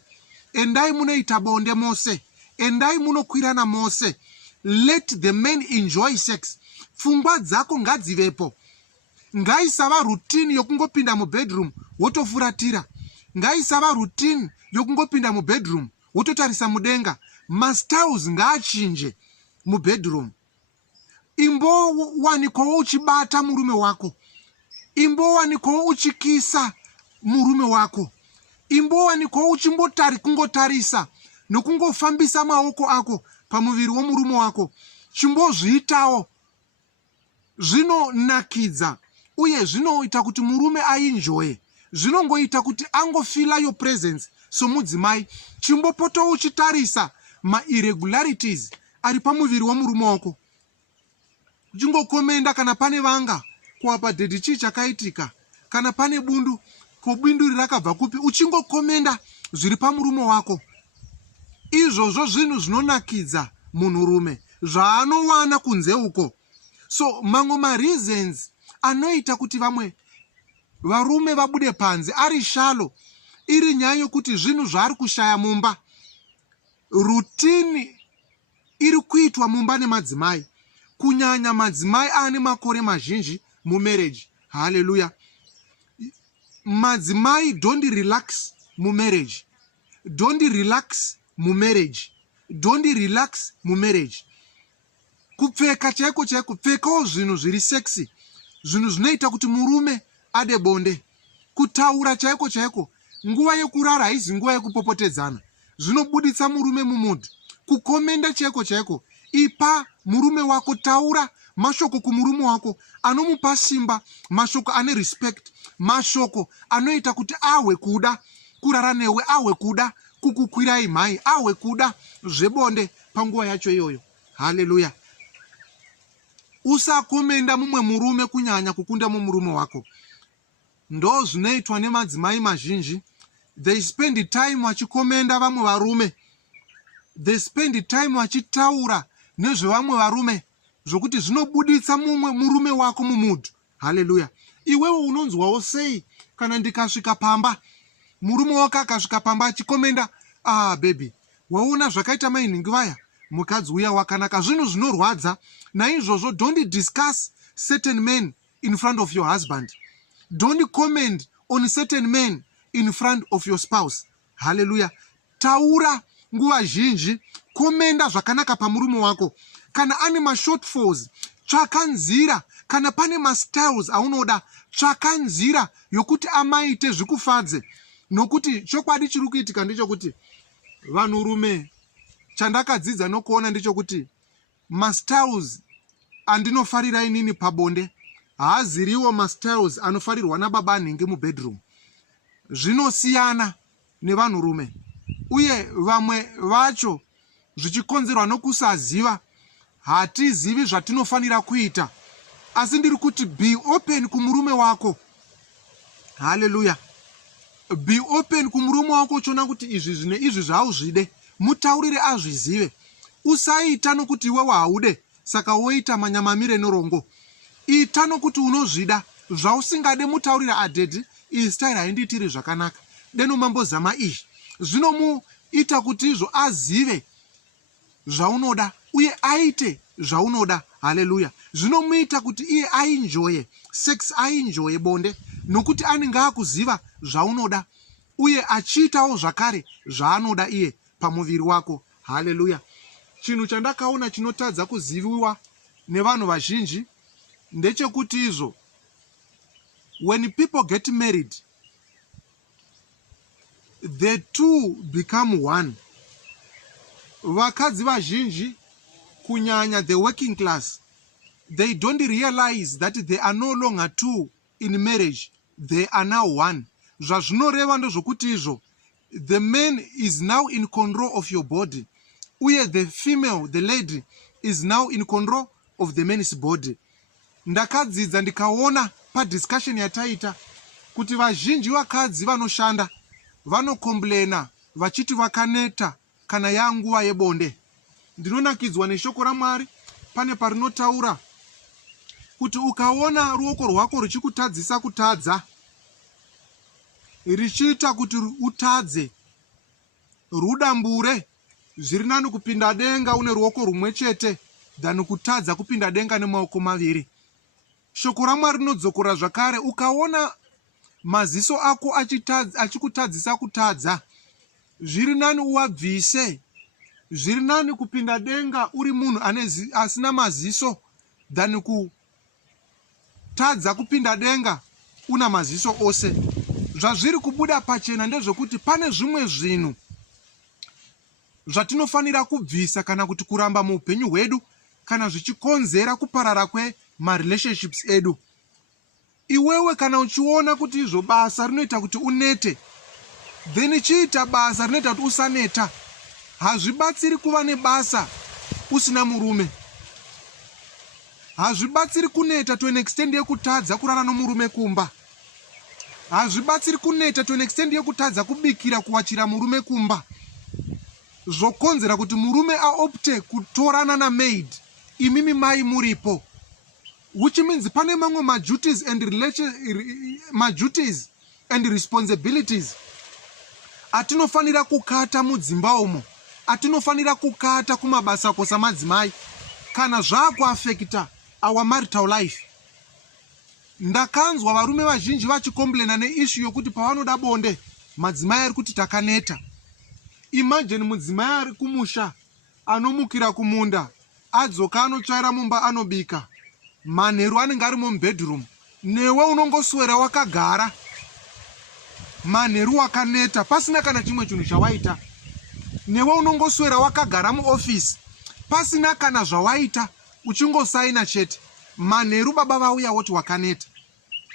endai munoita bonde mose, endai munokwirana mose, let the men enjoy sex. Pfungwa dzako ngadzivepo. Ngaisava routine yokungopinda mubedroom wotofuratira. Ngaisava routine yokungopinda mubedroom wototarisa mudenga. Mastyles ngaachinje mubedroom. Imbowanikwawo uchibata murume wako. Imbowanikwawo uchikisa murume wako. Imbowanikwawo kungotarisa nokungofambisa maoko ako pamuviri womurume wako. Chimbozviitawo. Zvinonakidza uye zvinoita kuti murume aenjoy. Zvinongoita kuti angofila your presence somudzimai. Chimbopoto uchitarisa irregularities ari pamuviri womurume wako. Uchingokomenda kana pane vanga kuapa dhedhi chii chakaitika, kana pane bundu ko bindu rakabva kupi, uchingokomenda zviri pamurume wako. Izvozvo zvinhu zvinonakidza munhurume zvaanowana kunze uko. So mamwe mareasons anoita kuti vamwe varume vabude panze ari shalo, iri nyaya yokuti zvinhu zvaari kushaya mumba. Routine iri kuitwa mumba nemadzimai, kunyanya madzimai ane makore mazhinji mumarriage. Hallelujah. Madzimai, don't relax mumarriage. Don't relax mumarriage. Don't relax mumarriage. Kupfeka chaiko chaiko, pfekawo zvinhu zviri sexy, zvinhu zvinoita kuti murume ade bonde. Kutaura chaiko chaiko, nguva yekurara haisi nguva yekupopotedzana, zvinobuditsa murume mumudhu. Kukomenda chaiko chaiko, ipa murume wako, taura mashoko kumurume wako anomupa simba, mashoko ane respect, mashoko anoita kuti awe kuda kurara newe, awe kuda kukukwirai mhai, awe kuda zvebonde panguva yacho iyoyo. Hallelujah. Usakomenda mumwe murume kunyanya kukunda murume wako. Ndo zvinoitwa nemadzimai mazhinji. They spend time wachikomenda vamwe varume. They spend time wachitaura nezvevamwe varume zvokuti zvinobuditsa mumwe murume wako mumudhu. Hallelujah. Iwewe unonzwawo sei kana ndikasvika pamba, murume wako akasvika pamba achikomenda, baby, waona zvakaita mainhingi vaya, mukadzi uya wakanaka. Zvinhu zvinorwadza. Naizvozvo, don't discuss certain men in front of your husband. Don't comment on certain men in front of your spouse. Hallelujah. Taura nguva zhinji, komenda zvakanaka pamurume wako. Kana ane mashortfalls, tsvaka nzira. Kana pane mastyles aunoda, tsvaka nzira yokuti amaite zvikufadze. Nokuti chokwadi chiri kuitika ndechokuti vanhurume, chandakadzidza nokuona ndechokuti mastyles andinofarira inini pabonde haaziriwo mastyles anofarirwa nababa nhingi mubedroom. Zvinosiyana nevanhurume, uye vamwe vacho zvichikonzerwa nokusaziva. Hatizivi zvatinofanira kuita, asi ndiri kuti be open kumurume wako. Hallelujah. Be open kumurume wako uchiona kuti izvi zvine izvi zvauzvide, mutaurire azvizive. Usaita nokuti iwe haude saka woita manyamamire norongo. Ita nokuti unozvida. Zvausingade mutaurire adhedhi, iyi style hainditiri zvakanaka, deno mambozama izvi. Zvinomuita kuti izvo azive zvaunoda uye aite zvaunoda. Hallelujah. Zvinomuita kuti iye aenjoye sex, aenjoye bonde, nokuti anenge akuziva zvaunoda uye achiitawo zvakare zvaanoda iye pamuviri wako. Hallelujah. Chinhu chandakaona chinotadza kuziviwa nevanhu vazhinji ndechekuti izvo, when people get married, the two become one. Vakadzi vazhinji, kunyanya the working class, they don't realize that they are no longer two in marriage, they are now one. Zvazvinoreva ndozvokuti izvo, the man is now in control of your body, uye the female, the lady, is now in control of the man's body. Ndakadzidza ndikaona padiscussion yataita kuti vazhinji vakadzi vanoshanda vanokomblena vachiti vakaneta kana yanguva yebonde. Ndinonakidzwa neshoko raMwari pane parinotaura kuti ukaona ruoko rwako ruchikutadzisa kutadza, richiita kuti utadze, rudambure. Zviri nani kupinda denga une ruoko rumwe chete than kutadza kupinda denga nemaoko maviri. Shoko raMwari rinodzokora zvakare, ukaona maziso ako achikutadzisa kutadza, zviri nani uabvise. Zviri nani kupinda denga uri munhu asina maziso than kutadza kupinda denga una maziso ose. Zvazviri kubuda pachena ndezvekuti pane zvimwe zvinhu zvatinofanira kubvisa kana kuti kuramba muupenyu hwedu kana zvichikonzera kuparara kwemarelationships edu. Iwewe kana uchiona kuti izvo basa rinoita kuti unete, then chiita basa rinoita kuti usaneta. Hazvibatsiri kuva nebasa usina murume. Hazvibatsiri kuneta to an extent yekutadza kurara nomurume kumba. Hazvibatsiri kuneta to an extent yekutadza kubikira kuwachira murume kumba. Zvokonzera kuti murume aopte kutorana namaid, imimi mai muripo. Which means pane mamwe maduties and responsibilities atinofanira kukata mudzimba umo, atinofanira kukata kumabasa kosa madzimai kana zvakuafekta our marital life. Ndakanzwa varume vazhinji vachikomplaina neissue yokuti pavanoda bonde madzimai ari kuti takaneta. Imagine mudzimai ari kumusha anomukira kumunda, adzoka anotsvaira mumba anobika, manheru anenge ari mubedroom, newe unongoswera wakagara manheru wakaneta pasina kana chimwe chinhu chawaita. Newe unongoswera wakagara muofisi pasina kana zvawaita, uchingosaina chete, manheru baba vauya woti wakaneta.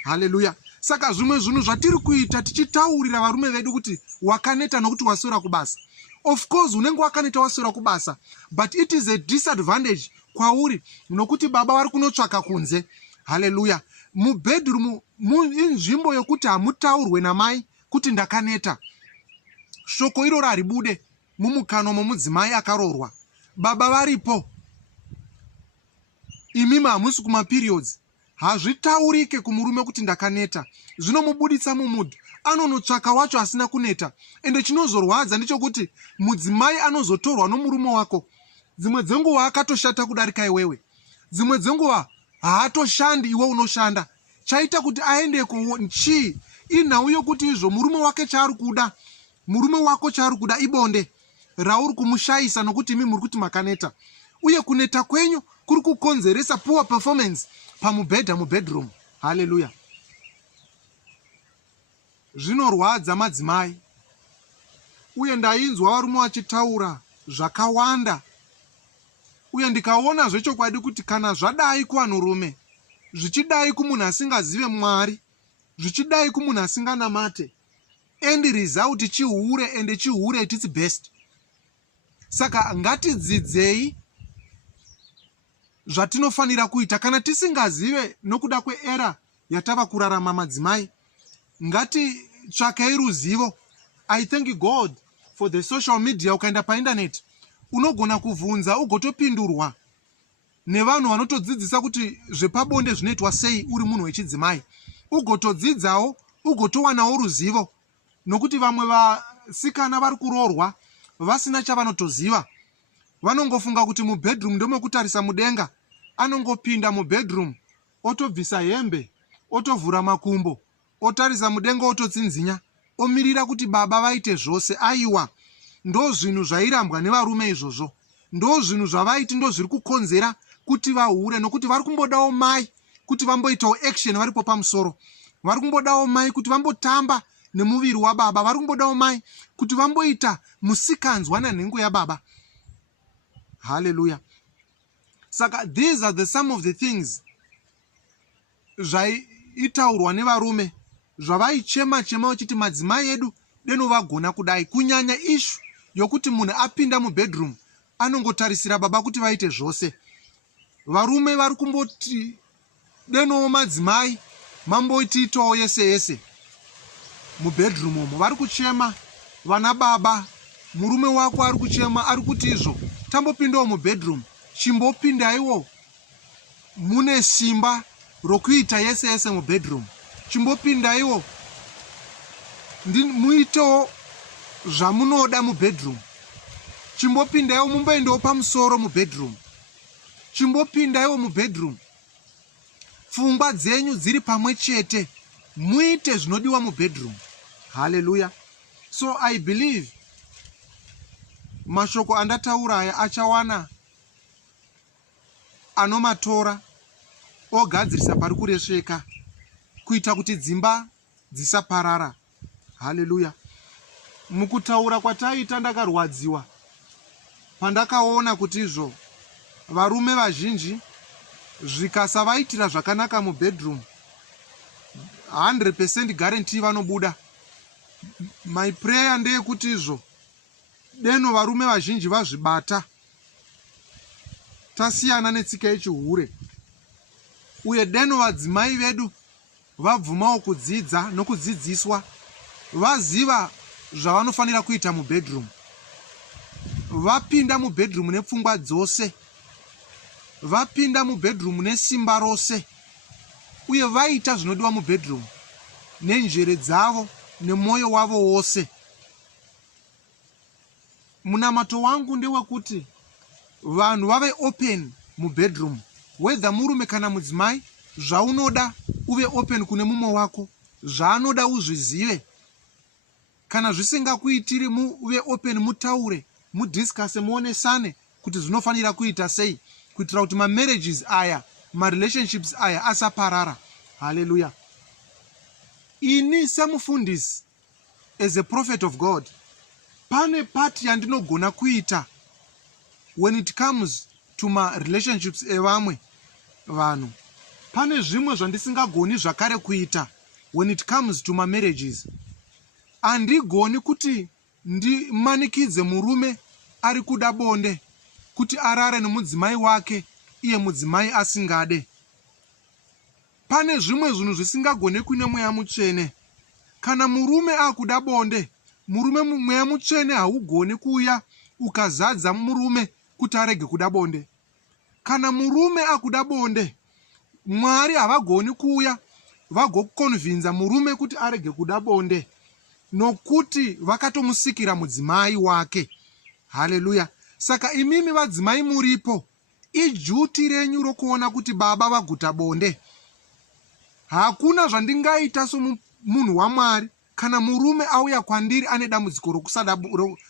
Haleluya. Saka zvimwe zvinhu zvatiri kuita tichitaurira varume vedu kuti wakaneta nokuti waswera kubasa. Of course unenge wakaneta waswera kubasa, but it is a disadvantage kwauri nokuti baba vari kunotsvaka kunze. Haleluya. Mubedroom inzvimbo yokuti hamutaurwe namai kuti ndakaneta. Shoko iroro haribude mumukano momudzimai akaroorwa. Baba varipo, imimi hamusi kumaperiods. Hazvitaurike kumurume kuti ndakaneta. Zvinomubuditsa mumudhu, anonotsvaka wacho asina kuneta. Ende chinozorwadza ndichokuti mudzimai anozotorwa nomurume wako. Dzimwe dzenguva akatoshata kudarika iwewe. Dzimwe dzenguva haatoshandi iwe unoshanda. Chaita kuti aendeko nchi inhau yokuti izvo murume wake chaari kuda, murume wako chaari kuda ibonde rauri kumushaisa nokuti imi muri kuti makaneta. Uye kuneta kwenyu kuri kukonzeresa poor performance mubedroom. Haleluya. Zvinorwadza madzimai. Uye ndainzwa varume vachitaura zvakawanda. Uye ndikaona zvechokwadi kuti kana zvadai kuvanhurume, zvichidai kumunhu asingazive Mwari, zvichidai kumunhu asinganamate, end result chihure, ende chihure at its best. Saka ngatidzidzei zvatinofanira kuita kana tisingazive nokuda kweera yatava kurarama madzimai. Ngatitsvakei ruzivo. I thank God for the social media. Ukaenda painternet unogona kuvhunza ugotopindurwa nevanhu vanotodzidzisa kuti zvepabonde zvinoitwa sei uri munhu wechidzimai. Ugotodzidzawo, ugotowanawo ruzivo, nokuti vamwe vasikana vari kuroorwa vasina chavanotoziva. Vanongofunga kuti mubedroom ndomokutarisa mudenga. Anongopinda mubedroom otobvisa hembe, otovhura makumbo, otarisa mudenga, ototsinzinya, omirira kuti baba vaite zvose. Aiwa, ndo zvinhu zvairambwa nevarume izvozvo. Ndo zvinhu zvavaiti, ndo zviri kukonzera kuti vahure, nokuti vari kumbodawo mai kuti vamboitawo action varipo pamusoro. Vari kumbodawo mai kuti vambotamba nemuviri wababa. Vari kumbodawo mai kuti vamboita musikanzwa nanhengo yababa. Hallelujah. Saka these are some of the things zvaitaurwa nevarume, zvavaichema-chema vachiti madzimai edu deno vagona kudai. Kunyanya ishu yokuti munhu apinda mubedroom anongotarisira baba kuti vaite zvose. Varume vari kumboti deno madzimai mamboitiitawo yese yese mubedroom umo. Vari kuchema vana baba, murume wako ari kuchema, ari kuti izvo tambopindawo mubedroom, chimbopindaiwo mune simba rokuita yese yese mubedroom. Chimbopindaiwo muitewo zvamunoda mubedroom. Chimbopindaiwo mumboendawo pamusoro mubedroom. chimbopindaiwo mubedroom, pfungwa dzenyu dziri pamwe chete, muite zvinodiwa mubedroom. Hallelujah. So I believe mashoko andataura aya achawana anomatora ogadzirisa pari kuresveka kuita kuti dzimba dzisaparara. Hallelujah. Mukutaura kwataita ndakarwadziwa pandakaona kuti izvo varume vazhinji zvikasavaitira zvakanaka mubedroom 100% guarantee vanobuda. My prayer ndeyekuti izvo deno varume vazhinji vazvibata, tasiyana netsika yechihure, uye deno vadzimai vedu vabvumawo kudzidza nokudzidziswa, vaziva zvavanofanira kuita mubedroom, vapinda mubedroom nepfungwa dzose, vapinda mubedroom nesimba rose, uye vaita zvinodiwa mubedroom nenjere dzavo nemoyo wavo wose. Munamato wangu ndewekuti vanhu vave open mubedroom, whether murume kana mudzimai, zvaunoda uve open kune mumwe wako, zvaanoda uzvizive. Kana zvisingakuitiri uve open, mutaure, mudiscuss, muonesane kuti zvinofanira kuita sei kuitira kuti marriages aya, relationships aya asaparara. Hallelujah. Ini semufundisi, as a prophet of God, pane part yandinogona kuita when it comes to my relationships evamwe vanhu. Pane zvimwe zvandisingagoni zvakare kuita when it comes to my marriages. Andigoni kuti ndimanikidze murume ari kuda bonde kuti arare nemudzimai wake iye mudzimai asingade. Pane zvimwe zvinhu zvisingagone kune mweya mutsvene. Kana murume akuda bonde, murume mweya mutsvene haugoni kuuya ukazadza murume kuti arege kuda bonde. Kana murume akuda bonde, Mwari havagoni kuuya vagokonvinza murume kuti arege kuda bonde, nokuti vakatomusikira mudzimai wake. Hallelujah. Saka imimi vadzimai muripo, ijuti renyu rokuona kuti baba vaguta bonde. Hakuna zvandingaita somunhu waMwari kana murume auya kwandiri ane dambudziko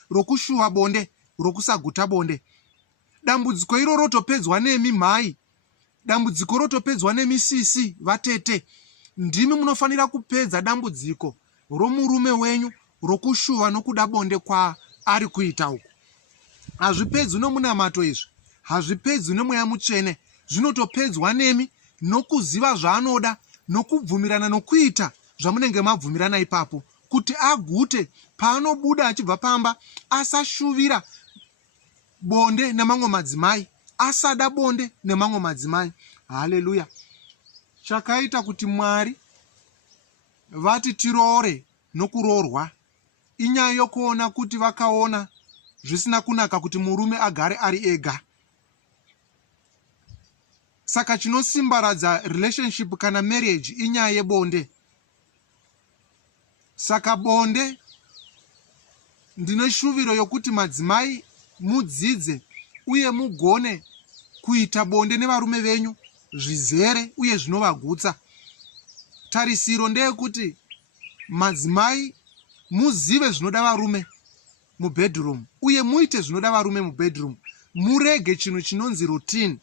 rokushuva bonde, rokusaguta bonde. Dambudziko iro rotopedzwa nemi mhai, dambudziko rotopedzwa nemisisi vatete. Ndimi munofanira kupedza dambudziko romurume wenyu rokushuva nokuda bonde kwaari kuita uku. Hazvipedzwi nomunamato izvi, hazvipedzwi nemweya mutsvene, zvinotopedzwa nemi nokuziva zvaanoda, nokubvumirana nokuita zvamunenge mabvumirana ipapo, kuti agute paanobuda achibva pamba, asashuvira bonde nemamwe madzimai, asada bonde nemamwe madzimai. Hallelujah. Chakaita kuti Mwari vati tiroore nokuroorwa inyaya yokuona kuti vakaona zvisina kunaka kuti murume agare ari ega. Saka chinosimbaradza relationship kana marriage inyaya yebonde. Saka bonde ndine shuviro yokuti madzimai mudzidze uye mugone kuita bonde nevarume venyu zvizere uye zvinovagutsa. Tarisiro ndeyekuti madzimai muzive zvinoda varume mubedroom uye muite zvinoda varume mubedroom. Murege chinhu chinonzi routine.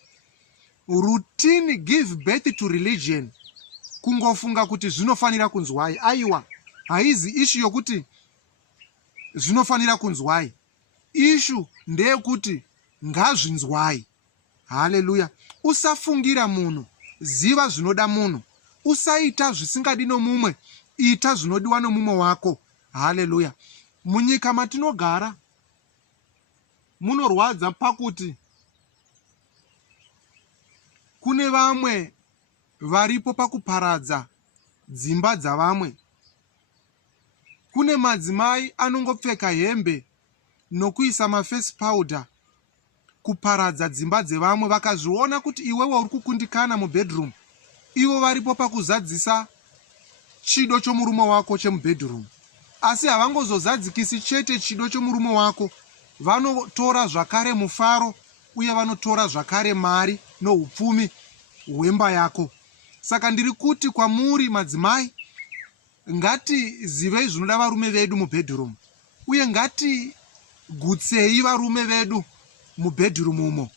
Routine give birth to religion. Kungofunga kuti zvinofanira kunzwai. Aiwa, haizi ishu yokuti zvinofanira kunzwai. Ishu ndeyekuti ngazvinzwai. Hallelujah. Usafungira munhu, ziva zvinoda munhu. Usaita zvisingadi nomumwe, ita zvinodiwa nomumwe wako. Hallelujah. Munyika matinogara munorwadza pakuti kune vamwe varipo pakuparadza dzimba dzavamwe. Kune madzimai anongopfeka hembe nokuisa maface powder kuparadza dzimba dzevamwe, vakazviona kuti iwewe uri kukundikana mubedroom, ivo varipo pakuzadzisa chido chomurume wako chemubedroom. Asi havangozozadzikisi chete chido chomurume wako, vanotora zvakare mufaro uye vanotora zvakare mari noupfumi hwemba yako. Saka ndiri kuti kwamuri madzimai, ngatizivei zvinoda varume vedu mubhedhurumu, uye ngatigutsei varume vedu mubhedhurumu umo.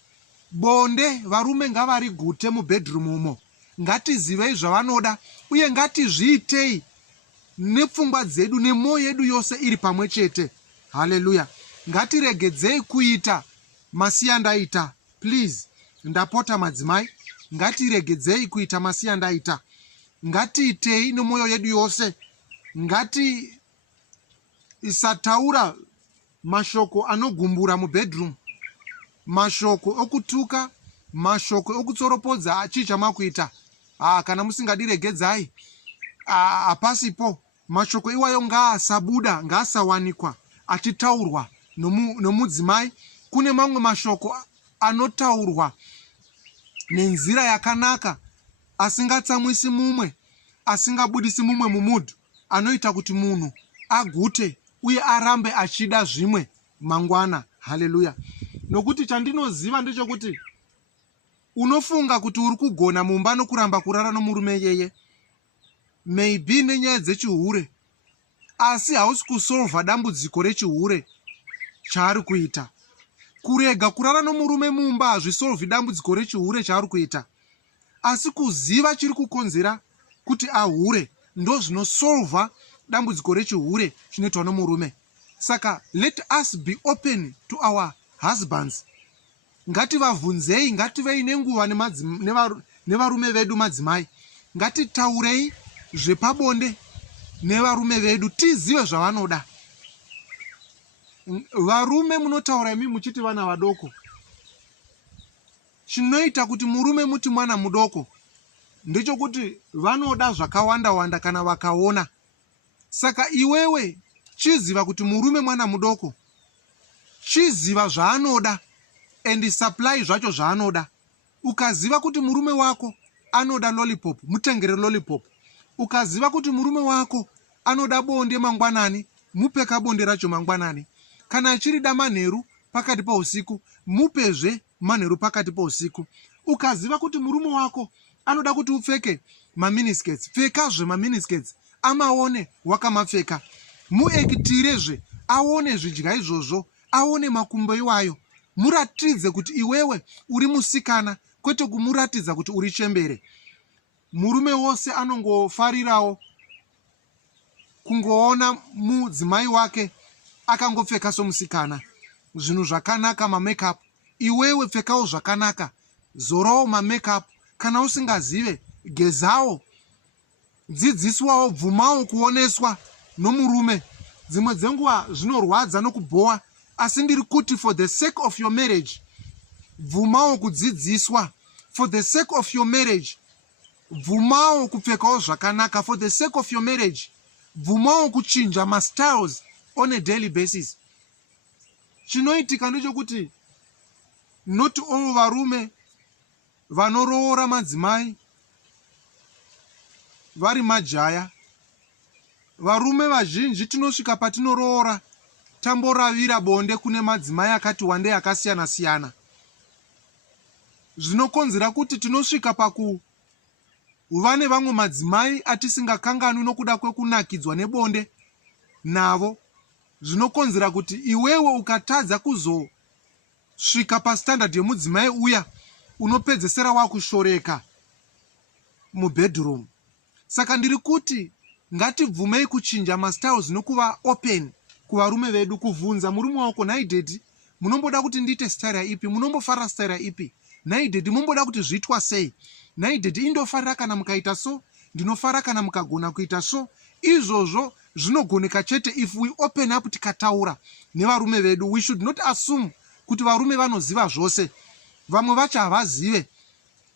Bonde varume ngavarigute mubhedhurumu umo. Ngatizivei zvavanoda uye ngatizviitei nepfungwa dzedu nemwoyo yedu yose iri pamwe chete. Haleluya. Ngatiregedzei kuita masiyandaita. Please, ndapota madzimai, ngatiregedzei kuita masiyandaita. Ngatiitei nemwoyo yedu yose. Ngatisataura mashoko anogumbura mubhedhurumu, mashoko okutuka, mashoko okutsoropodza achii chamakuita. Kana musingadiregedzai, hapasipo. Mashoko iwayo ngaasabuda, ngaasawanikwa achitaurwa nomudzimai. Kune mamwe mashoko anotaurwa nenzira yakanaka, asingatsamwisi mumwe, asingabudisi mumwe mumudhu, anoita kuti munhu agute uye arambe achida zvimwe mangwana. Haleluya. Nokuti chandinoziva ndechekuti unofunga kuti uri kugona mumba nokuramba kurara nomurume yeye, maybe nenyaya dzechihure, asi hausi kusolva dambudziko rechihure chaari kuita. Kurega kurara nomurume mumba hazvisolvi dambudziko rechihure chaari kuita, asi kuziva chiri kukonzera kuti ahure ndo zvinosolva dambudziko rechihure chinoitwa nomurume. Saka let us be open to our husbands. Ngativabvunzei, ngativei nenguva nevarume vedu madzimai. Ngatitaurei zvepabonde nevarume vedu, tizive zvavanoda. Varume munotaura imi muchiti vana vadoko. Chinoita kuti murume muti mwana mudoko ndechekuti vanoda zvakawanda-wanda kana vakaona. Saka iwewe chiziva kuti murume mwana mudoko, chiziva zvaanoda and supply zvacho zvaanoda. Ukaziva kuti murume wako anoda lollipop, mutengere lollipop. Ukaziva kuti murume wako anoda bonde mangwanani, mupeka bonde racho mangwanani. Kana achirida manheru pakati pausiku, mupezve manheru pakati pausiku. Ukaziva kuti murume wako anoda kuti upfeke maminiskets, pfekazve maminiskets, amaone wakamapfeka. Muekitirezve aone zvidya izvozvo, aone makumbo iwayo. Muratidze kuti iwewe uri musikana, kwete kumuratidza kuti uri chembere. Murume wose anongofarirawo kungoona mudzimai wake akangopfeka somusikana, zvinhu zvakanaka, mamakeup. Iwewe pfekawo zvakanaka, zorawo mamakeup. Kana usingazive, gezawo, dzidziswawo, bvumawo kuoneswa nomurume. Dzimwe dzenguva zvinorwadza nokubhowa, asi ndiri kuti for the sake of your marriage, bvumawo kudzidziswa. For the sake of your marriage, bvumawo kupfekawo zvakanaka. For the sake of your marriage, bvumawo kuchinja mastyles on a daily basis. Chinoitika ndechekuti not all varume vanoroora madzimai vari majaya. Varume vazhinji tinosvika patinoroora tamboravira bonde kune madzimai akati wandei akasiyana-siyana. Zvinokonzera kuti tinosvika pakuva nevamwe madzimai atisingakanganwi nokuda kwekunakidzwa nebonde navo. Zvinokonzera kuti iwewe ukatadza kuzosvika pastandard yemudzimai uya, unopedzesera wakushoreka mubhedhurumu. Saka ndiri kuti ngatibvumei kuchinja mastyles nokuva open kuvarume vedu, kuvhunza murume wako, naidhedhi munomboda kuti ndiite staira ipi, munombofarira staira ipi, naidhedhi mumboda kuti zviitwa sei, naidhedhi indofarira kana mukaita so, ndinofara kana mukagona kuita so. Izvozvo zvinogoneka chete if we open up, tikataura nevarume vedu. We should not assume kuti varume vanoziva zvose, vamwe vacho havazive.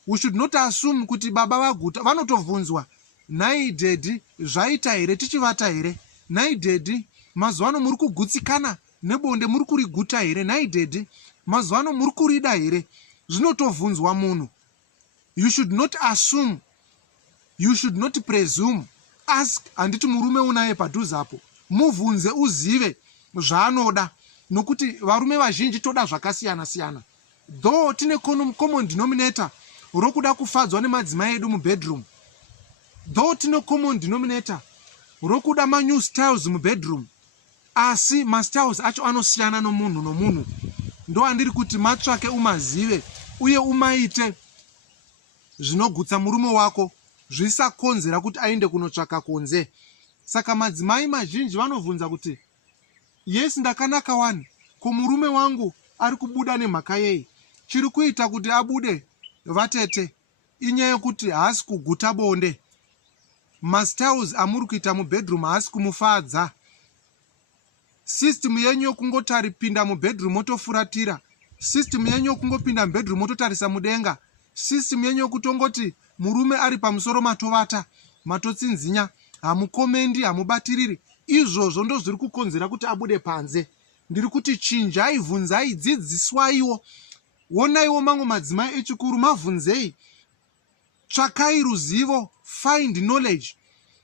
We should not assume kuti baba vaguta vanotovhunzwa, naidhedhi zvaita here, tichivata here, naidhedhi mazuva ano muri kugutsikana nebonde, muri kuriguta here, naidhedhi mazuva ano muri kurida here. Zvinotovhunzwa munhu. You should not assume, you should not presume. Ask. Handiti murume unaye padhuzapo, muvhunze, uzive zvaanoda, nokuti varume vazhinji toda zvakasiyana-siyana. though tine common denominator rokuda kufadzwa nemadzimai edu mubedroom, though tine common denominator rokuda manew styles mubedroom, asi mastyles acho anosiyana nomunhu nomunhu. Ndo andiri kuti matsvake umazive uye umaite zvinogutsa murume wako zvisakonzera kuti aende kunotsvaka kunze. Saka madzimai mazhinji vanovhunza kuti yes, ndakanaka wani, ko murume wangu ari kubuda nemhakayei, chiri kuita kuti abude vatete inyaya yekuti haasi kuguta bonde. Mastyles amuri kuita mubedroom haasi kumufadza. System yenyu yokungotari pinda mubedroom motofuratira, system yenyu yokungopinda mubedroom mototarisa mudenga, system yenyu yokutongoti murume ari pamusoro matovata matotsinzinya, hamukomendi, hamubatiriri, izvozvo ndo zviri kukonzera kuti abude panze. Ndiri kuti chinjai, bvunzai, dzidziswaiwo. Wonaiwo mamwe madzimai echikuru, mabvunzei, tsvakai ruzivo, find knowledge.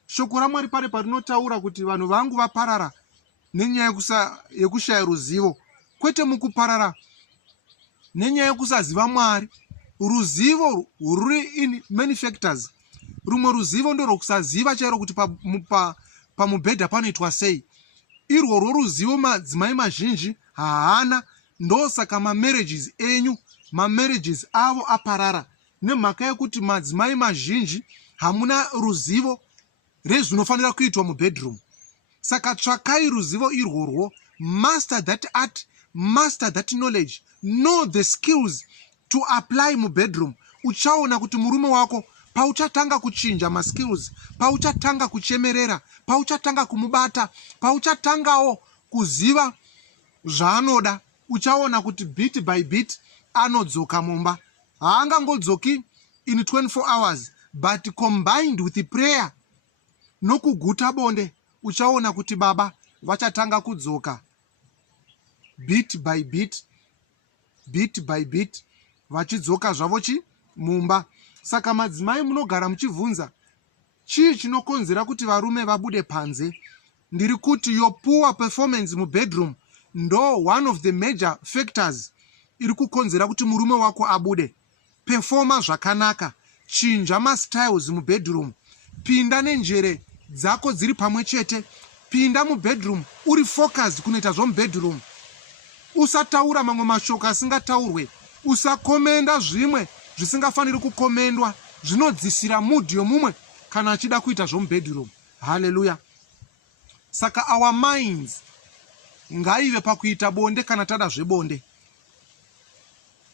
Shoko raMwari pare parinotaura kuti vanhu vangu vaparara nenyaya yekushaya ruzivo, kwete mukuparara nenyaya yekusaziva Mwari. Ruzivo ruri in many factors. Rumwe ruzivo ndo rokusaziva chairo kuti pamubhedha panoitwa sei. Irworwo ruzivo madzimai mazhinji haana, ndosaka mamarriages enyu, mamarriages avo aparara, nemhaka yekuti madzimai mazhinji hamuna ruzivo rezvinofanira kuitwa mubedroom. Saka tsvakai ruzivo irworwo, master that art, master that knowledge, know the skills to apply mubedroom. Uchaona kuti murume wako pauchatanga kuchinja maskills, pauchatanga kuchemerera, pauchatanga kumubata, pauchatangawo kuziva zvaanoda, uchaona kuti bit by bit anodzoka mumba. Haangangodzoki in 24 hours, but combined with the prayer nokuguta bonde, uchaona kuti baba vachatanga kudzoka bit by bit, bit by bit, vachidzoka zvavo mumba. Saka madzimai munogara muchibvunza chii chinokonzera kuti varume vabude panze. Ndiri kuti your poor performance mubedroom ndo one of the major factors iri kukonzera kuti murume wako abude. Performa zvakanaka, chinja mastyles mubedroom, pinda nenjere dzako dziri pamwe chete, pinda mubedroom uri focused kunoita zvomubedroom. Usataura mamwe mashoko asingataurwe, usakomenda zvimwe zvisingafaniri kukomendwa, zvinodzisira mood yomumwe kana achida kuita zvomubedroom. Hallelujah. Saka our minds ngaive pakuita bonde kana tada zvebonde.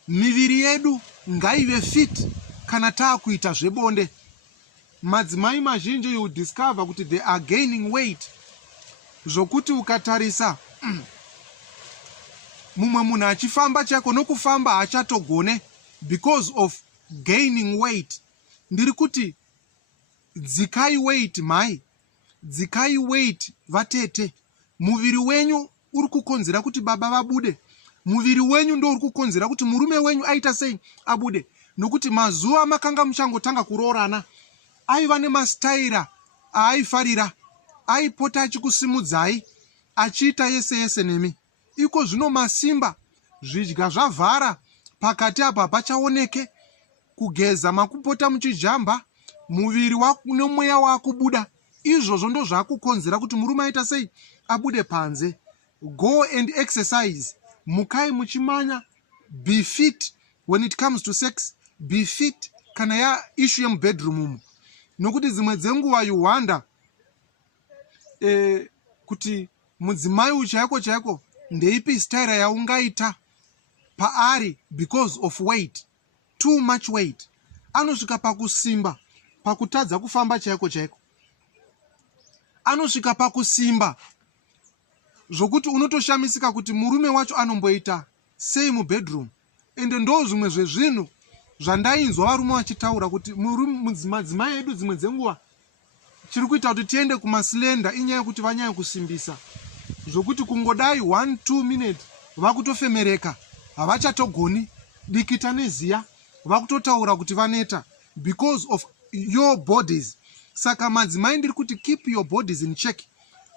Miviri yedu ngaive fit kana taakuita zvebonde. Madzimai mazhinji you discover kuti they are gaining weight, zvokuti ukatarisa mumwe munhu achifamba chako nokufamba haachatogone because of gaining weight. Ndiri kuti dzikai weight mai, dzikai weight vatete. Muviri wenyu uri kukonzera kuti baba vabude. Muviri wenyu ndo uri kukonzera kuti murume wenyu aita sei abude. Nokuti mazuva makanga muchangotanga kuroorana, aiva nemastaira aaifarira, aipota achikusimudzai, achiita yese yese nemi. Iko zvino masimba, zvidya zvavhara, pakati apa pachaoneke, kugeza makupota muchijamba, muviri wako nemweya wakubuda. Izvozvo ndo zvakukonzera kuti murume aita sei abude panze. Go and exercise, mukai muchimanya, be fit when it comes to sex, be fit kana ya issue yemubedroom umu. Nokuti dzimwe dzenguva you wonder kuti mudzimai uchaiko chaiko ndeipi style yaungaita paari because of weight, too much weight. Anosvika pakusimba, pakutadza kufamba chaiko chaiko. Anosvika pakusimba zvokuti unotoshamisika kuti murume wacho anomboita sei mubedroom. Ende ndo zvimwe zvezvinhu zvandainzwa varume vachitaura kuti madzimai edu dzimwe dzenguva chiri kuita kuti tiende kumasilenda inyaya yekuti vanyanya kusimbisa, zvokuti kungodai 1-2 minutes vakutofemereka, havachatogoni dikita neziya, vakutotaura kuti vaneta because of your bodies. Saka madzimai ndiri kuti keep your bodies in check.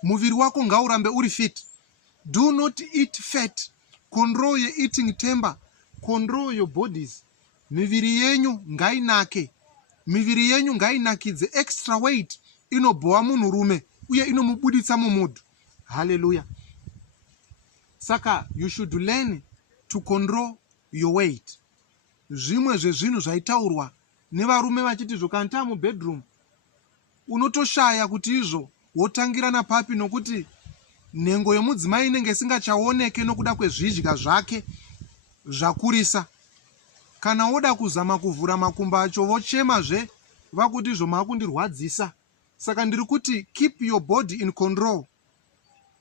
Muviri wako ngaurambe uri fit. Do not eat fat. Control your eating temper. control your bodies. Miviri yenyu ngainake. Miviri yenyu ngainakidze. Extra weight inobhoa munhurume uye inomubuditsa mumudhu. Hallelujah. Saka you should learn to control your weight. Zvimwe zvezvinhu zvaitaurwa nevarume vachiti zvokantaa mubedroom unotoshaya kuti izvo wotangirana papi, nokuti nhengo yemudzimai inenge isingachaoneke nokuda kwezvidya zvake zvakurisa. Kana woda kuzama kuvhura makumbo acho vochemazve vakuti izvo maakundirwadzisa. Saka ndiri kuti keep your body in control.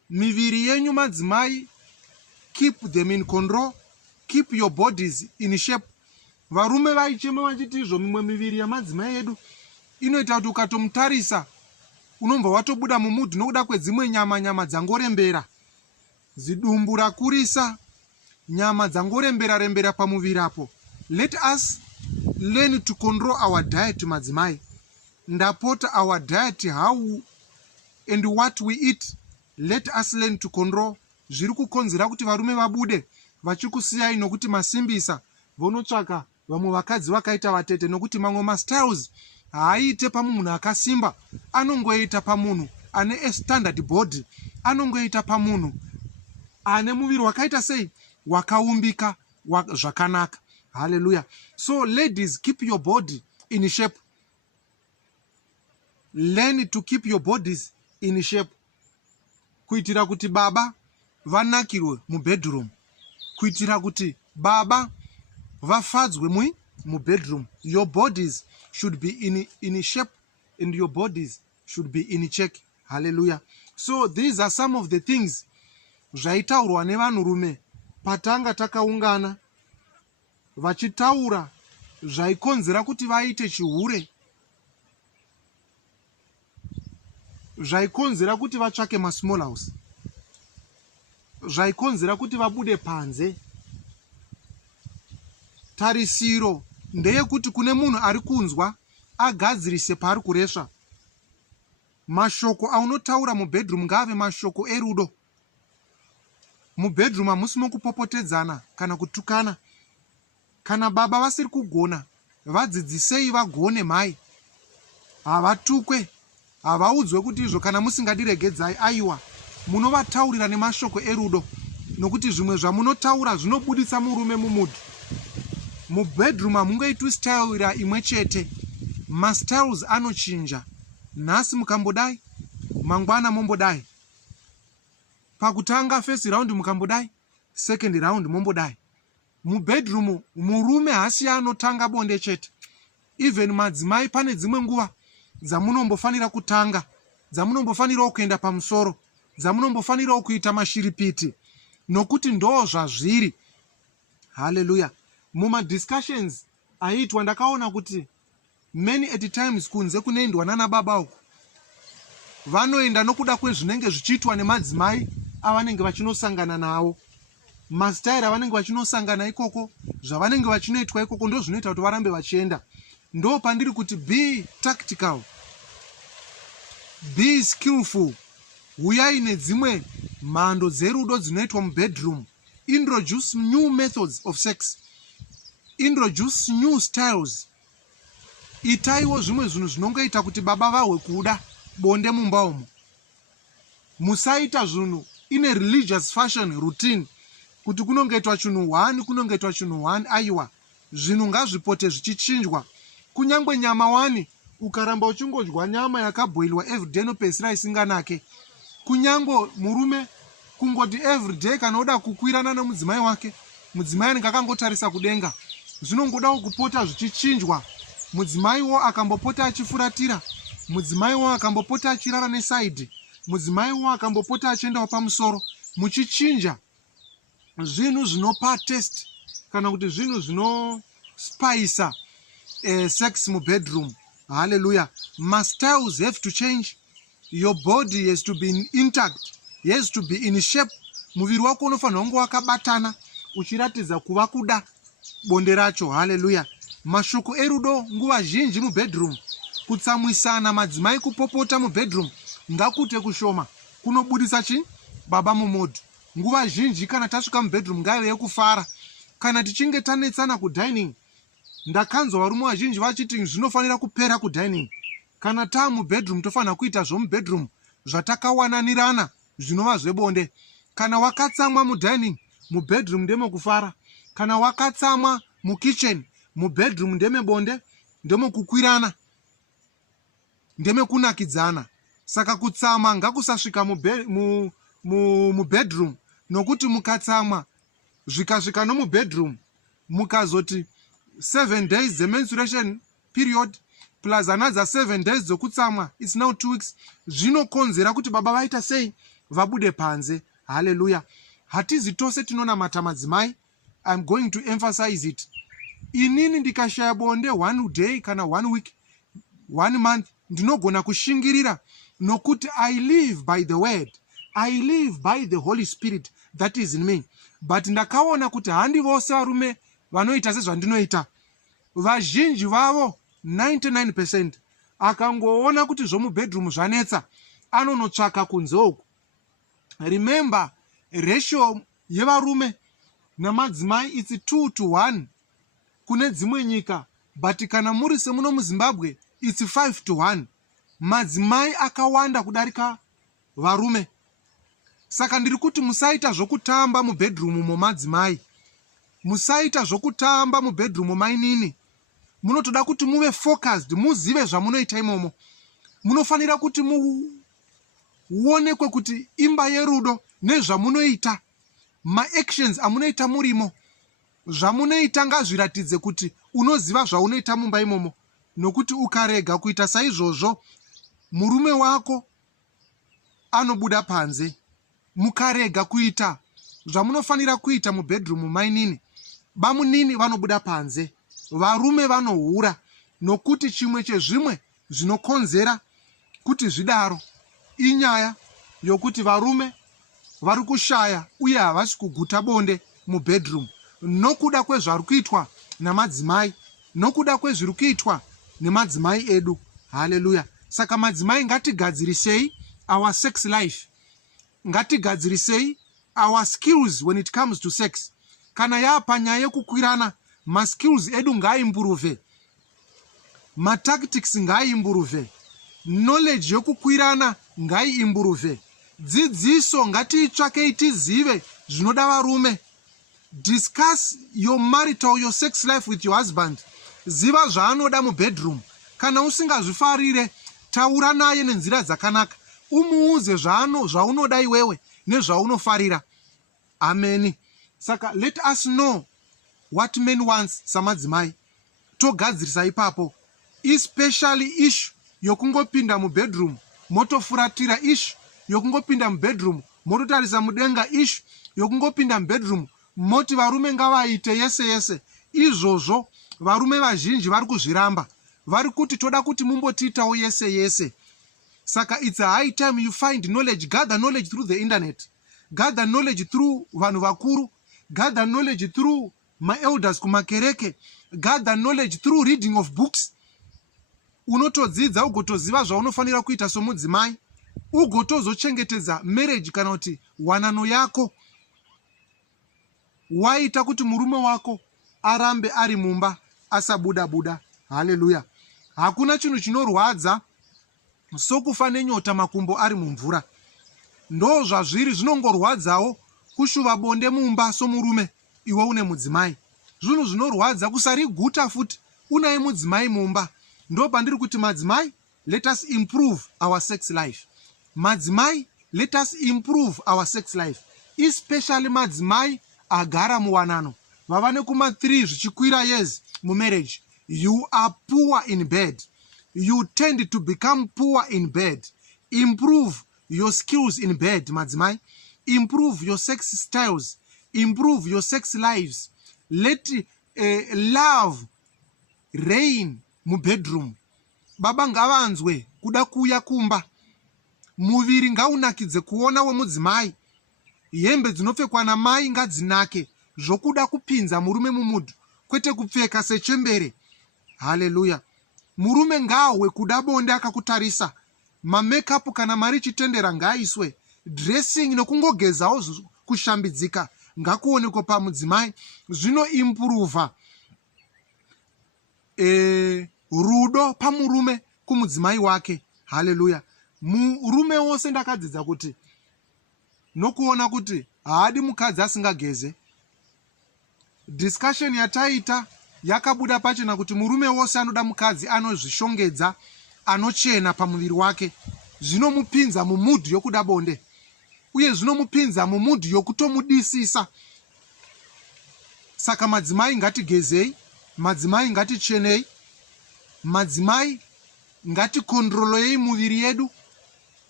Miviri yenyu madzimai, keep them in control. Keep your bodies in shape. Varume vaichema vachiti izvo mimwe miviri yamadzimai edu inoita kuti ukatomutarisa unomva watobuda mumudhu nokuda kwedzimwe nyama dzangorembera. Zidumbu rakurisa, nyama dzangorembera pamuviri apo. Let us learn to control our diet, madzimai. Ndapota our diet, how and what we eat. Let us learn to control. Zviri kukonzera kuti varume vabude vachikusiyai nokuti masimbisa vonotsvaka vamwe vakadzi vakaita vatete, nokuti mamwe mastyles haaite pamunhu akasimba, anongoita pamunhu ane a standard body, anongoita pamunhu ane muviri wakaita sei, wakaumbika zvakanaka. Hallelujah. So ladies, keep your body in shape. Learn to keep your bodies in shape. Kuitira kuti baba vanakirwe mubedroom. Kuitira kuti baba vafadzwe mubedroom. Your bodies should be in shape and your bodies should be in check. Hallelujah. So these are some of the things zvaitaurwa nevanhurume patanga takaungana vachitaura zvaikonzera kuti vaite chihure, zvaikonzera kuti vatsvake masmall house, zvaikonzera kuti vabude panze. Tarisiro ndeyekuti kune munhu ari kunzwa agadzirise paari kuresva. Mashoko aunotaura mubedroom ngave mashoko erudo. Mubedroom hamusi mukupopotedzana kana kutukana. Kana baba vasiri kugona, vadzidzisei vagone mai. Havatukwe, havaudzwe kuti izvo kana musingadirегedzai. Aiwa, munovataurira nemashoko erudo, nokuti zvimwe zvamunotaura zvinobuditsa murume mumudhu. Mubedroom hamungoitwi style imwe chete. Mastyles anochinja. Nhasi mukambodai, mangwana mombodai. Pakutanga first round mukambodai, second round mombodai. Mubedroom murume hasi anotanga bonde chete. Even madzimai pane dzimwe nguva dzamunombofanira kutanga, dzamunombofanira kuenda pamusoro, dzamunombofanira kuita mashiripiti, nokuti ndo zvazviri. Hallelujah. Muma discussions aitwa ndakaona kuti many at times kunze kunoendwa nana baba uko vanoenda nokuda kwezvinenge zvichiitwa nemadzimai avanenge vachinosangana nawo. Mastyle avanenge vachinosangana ikoko, zvavanenge vachinoitwa ikoko ndo zvinoita kuti varambe vachienda. Ndo pandiri kuti be tactical, be skillful. Uyai nedzimwe mhando dzerudo dzinoitwa mubedroom. Introduce new methods of sex. Introduce new styles. Itaiwo zvimwe zvinhu zvinongoita kuti baba vahwe kuda bonde mumba umo. Musaita zvinhu in a religious fashion routine, kuti kunongoitwa chinhu 1 kunongoitwa chinhu 1. Aiwa, zvinhu ngazvipote zvichichinjwa. Kunyangwe nyama 1 ukaramba uchingodya nyama yakabhoilwa everyday nopedzisira isinganake. Kunyangwe murume kungoti everyday kana oda kukwirana nemudzimai wake, mudzimai anenge akangotarisa kudenga, zvinongoda kupota zvichichinjwa. Mudzimaiwo akambopota achifuratira, mudzimaiwo akambopota achirara nesaidhi, mudzimaiwo akambopota achiendawo pamusoro, muchichinja zvinhu zvinopa test kana kuti zvinhu zvinospicea sex mubedroom. Hallelujah. My styles have to change. Your body has to be intact, has to be in shape. Muviri wako unofanira kunge wakabatana uchiratidza kuva kuda bonde racho. Hallelujah. Mashoko erudo nguva zhinji mubedroom, kutsamwisana madzimai kupopota mubedroom ngakute kushoma, kunobudisa baba mumodhu. Nguva zhinji kana tasvika mubedroom ngave yekufara, kana tichinge tanetsana kudining, ndakanzwa varume vazhinji vachiti zvinofanira kupera kudining. Kana mubedroom tofanira kuita zvomubedroom zvatakawananirana zvinova zvebonde. Kana wakatsamwa mudining, mubedroom ndemokufara. Kana wakatsamwa mukitchen, mubedroom ndemebonde, ndemokukwirana, ndemekunakidzana. Saka kutsamwa ngakusasvika mubedroom, nokuti mukatsamwa zvikasvika nomubedroom, mukazoti 7 days the menstruation period plus another 7 days dzokutsamwa, it's now 2 weeks, zvinokonzera kuti baba vaita sei, vabude panze. Hallelujah. Hatizi tose tinonamata madzimai. I'm going to emphasize it. Inini ndikashaya bonde 1 day kana 1 week, 1 month, ndinogona kushingirira, nokuti I live by the word, I live by the Holy Spirit that is in me. But ndakaona kuti handi vose varume vanoita sezvandinoita. Vazhinji vavo 99% akangoona kuti zvomubedroom zvanetsa, anonotsvaka kunze uku. Remember, ratio yevarume namadzimai it's 2:1 kune dzimwe nyika, but kana muri semuno muZimbabwe it's 5:1. Madzimai akawanda kudarika varume. Saka ndiri kuti musaita zvokutamba mubedroom momadzimai, musaita zvokutamba mubedroom mainini. Munotoda kuti muve focused, muzive zvamunoita imomo. Munofanira kuti muonekwe kuti imba yerudo nezvamunoita, maactions amunoita murimo, zvamunoita ngazviratidze kuti unoziva zvaunoita mumba imomo. Nokuti ukarega kuita saizvozvo, murume wako anobuda panze. Mukarega kuita zvamunofanira kuita mubedroom mainini, bamunini vanobuda panze, varume vanohura. Nokuti chimwe chezvimwe zvinokonzera kuti zvidaro inyaya yokuti varume vari kushaya uye havasi kuguta bonde mubedroom, nokuda kwezvari kuitwa namadzimai, nokuda kwezviri kuitwa nemadzimai edu. Hallelujah. Saka madzimai, ngatigadzirisei our sex life, ngatigadzirisei our skills when it comes to sex. Kana yapanyaya yekukwirana, maskills edu ngaimburuve, matactics ngaimburuve, knowledge yokukwirana ngaiimburuve, dzidziso ngatiitsvakei tizive zvinoda varume. Discuss your marital, your sex life with your husband. Ziva zvaanoda mubedroom. Kana usingazvifarire, taura naye nenzira dzakanaka, umuuze zvaunoda iwewe nezvaunofarira. Amen. Saka let us know what men wants samadzimai. Togadzirisa ipapo. Especially issue yokungopinda mubedroom motofuratira, issue yokungopinda mubedroom mototarisa mudenga, issue yokungopinda mubedroom moti varume ngavaite yese yese. Izvozvo varume vazhinji vari kuzviramba, vari kuti toda kuti mumbotiitawo yese yese. Saka it's a high time you find knowledge. Gather knowledge through the internet, gather knowledge through vanhu vakuru, gather knowledge through my elders kumakereke, gather knowledge through reading of books. Unotodzidza ugotoziva zvaunofanira kuita somudzimai, ugotozochengetedza marriage kana kuti wanano yako. Waita kuti murume wako arambe ari mumba asabuda buda. Hallelujah. Hakuna chinhu chinorwadza sokufa nenyota makumbo ari mumvura. Ndo zvazviri zvinongorwadzawo kushuva bonde mumba somurume iwe une mudzimai. Zvinhu zvinorwadza kusariguta futi unaye mudzimai mumba. Ndo pandiri kuti madzimai, let us improve our sex life. Madzimai, let us improve our sex life. Especially madzimai agara muwanano, vava nekuma 3 zvichikwira years mumarriage. You are poor in bed. You tend to become poor in bed. Improve your skills in bed, madzimai. Improve your sex styles. Improve your sex lives. Let love reign mubedroom. Baba ngavanzwe kuda kuya kumba. Muviri ngaunakidze kuona wemudzimai. Hembe dzinopfekwa namai ngadzinake, zvokuda kupinza murume mumudhu, kwete kupfeka sechembere. Hallelujah. Murume ngawe kuda bonde akakutarisa. Mamakeup kana mari chitendera ngaiswe. Dressing nokungogezawo kushambidzika ngakuonekwe pamudzimai, zvinoimpuruva rudo pamurume kumudzimai wake. Haleluya. Murume wose ndakadzidza kuti nokuona kuti haadi mukadzi asingageze. Discussion yataita yakabuda pachena kuti murume wose anoda mukadzi anozvishongedza, anochena pamuviri wake. Zvinomupinza mumudhu yokuda bonde, uye zvinomupinza mumudhu yokutomudisisa. Saka madzimai ngatigezei, madzimai ngatichenei, madzimai ngatikondrolei muviri yedu,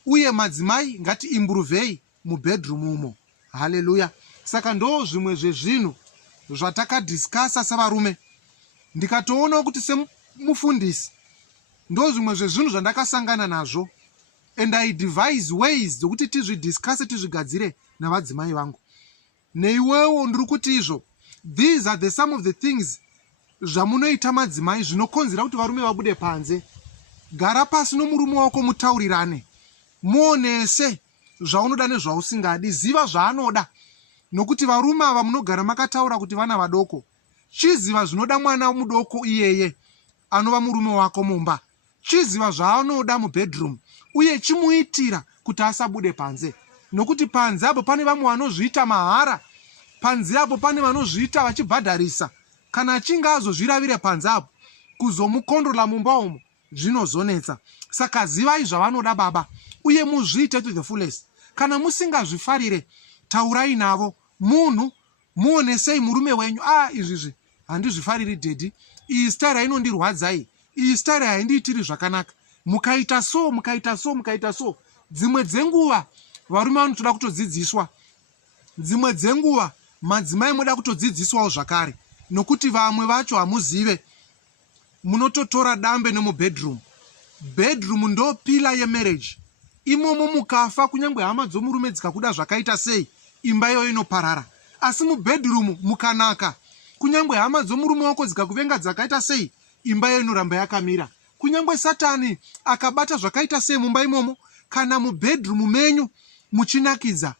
uye madzimai ngatiimburuvhei mubedroom umo. Haleluya. Saka ndo zvimwe zvezvinhu zvatakadhiskasa savarume. Ndikatoona kuti semufundisi ndo zvimwe zvezvinhu zvandakasangana nazvo, and I devise ways dzokuti tizvidhiskase, tizvigadzire navadzimai vangu. Neiwewo ndiri kuti izvo, these are the some of the things zvamunoita madzimai zvinokonzera kuti varume vabude panze. Gara pasi nomurume wako mutaurirane, muonese zvaunoda nezvausingadi, ziva zvaanoda. Nokuti varume ava munogara makataura kuti vana vadoko, chiziva zvinoda mwana mudoko iyeye anova murume wako mumba. Chiziva zvaanoda mubedroom, uye chimuitira kuti asabude panze. Nokuti panze apo pane vamwe vanozviita mahara, panze apo pane vanozviita vachibhadharisa. Kana achinge azozviravire panze apo, kuzomukondrola mumba umo zvinozonetsa. Saka zivai zvavanoda baba, uye muzviite to the fullest. Kana musingazvifarire, taurai navo. Munhu muonesei murume wenyu, izvi handizvifariri dedi, iyi style inondirwadzai, iyi style haindiitiri zvakanaka. Mukaita so, mukaita so, mukaita so. Dzimwe dzenguva varume vanotoda kutodzidziswa. Dzimwe dzenguva madzimai moda kutodzidziswawo zvakare, nokuti vamwe vacho hamuzive. Munototora dambe nemubedroom. Bedroom ndo pila yemarriage. Imomo mukafa, kunyange hama dzomurume dzikakuda zvakaita sei, imba iyoyo inoparara. Asi mubedroom mukanaka, kunyange hama dzomurume wako dzikakuvenga dzakaita sei, imba iyoyo inoramba yakamira. Kunyange Satani akabata zvakaita sei mumba imomo, kana mubedroom menyu muchinakidza,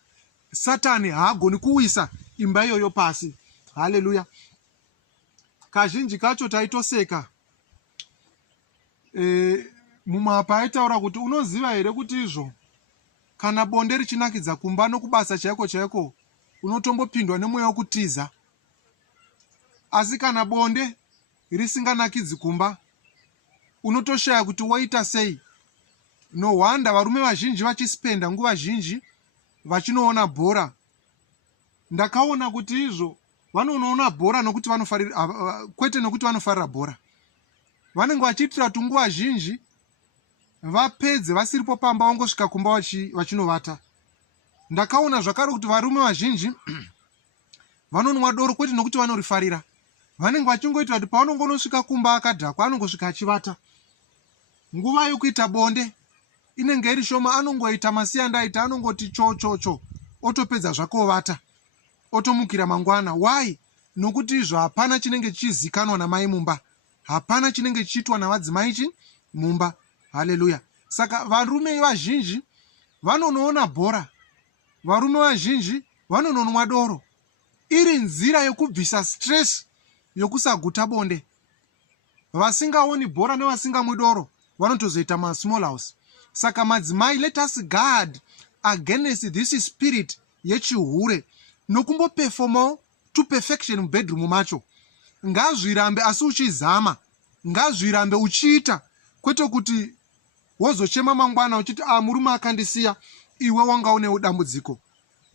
Satani haagoni kuwisa imba iyoyo pasi. Haleluya. Kazhinji kacho taitoseka. Mumapa aitaura kuti unoziva here kuti izvo kana bonde richinakidza kumba nokubasa chaiko chaiko unotombopindwa nemweya wokutiza. Asi kana bonde risinganakidzi kumba unotoshaya kuti woita sei. No wonder varume vazhinji vachispenda nguva zhinji vachinoona bhora. Ndakaona kuti izvo vanoona bhora nokuti vanofarira, kwete nokuti vanofarira bhora. Vanenge vachiitira kuti nguva zhinji vapedze vasiripo pamba vangosvika kumba vachinovata. Ndakaona zvakare kuti varume vazhinji vanonwa doro kwete nokuti vanorifarira. Vanenge vachingoita kuti pavanongonosvika kumba akadhakwa anongosvika achivata. Nguva yokuita bonde inenge iri shoma, anongoita masiyandaita, anongoti cho otopedza zvakovata, otomukira mangwana. Why? Nokuti izvo hapana chinenge chizikanwa namai mumba, hapana chinenge chiitwa navadzimai mumba. Haleluya. Saka varume vazhinji vanonoona bhora, varume vazhinji vanononwa doro, iri nzira yokubvisa stress yokusaguta bonde. Vasingaoni bhora nevasingamwi doro vanotozoita masmall house. Saka madzimai, let us guard against this spirit yechihure nokumboperforma to perfection mubedroom macho. Ngazvirambe asi uchizama, ngazvirambe uchiita, kwete kuti wozochema mangwana uchiti murume akandisiya, iwe wanga une dambudziko.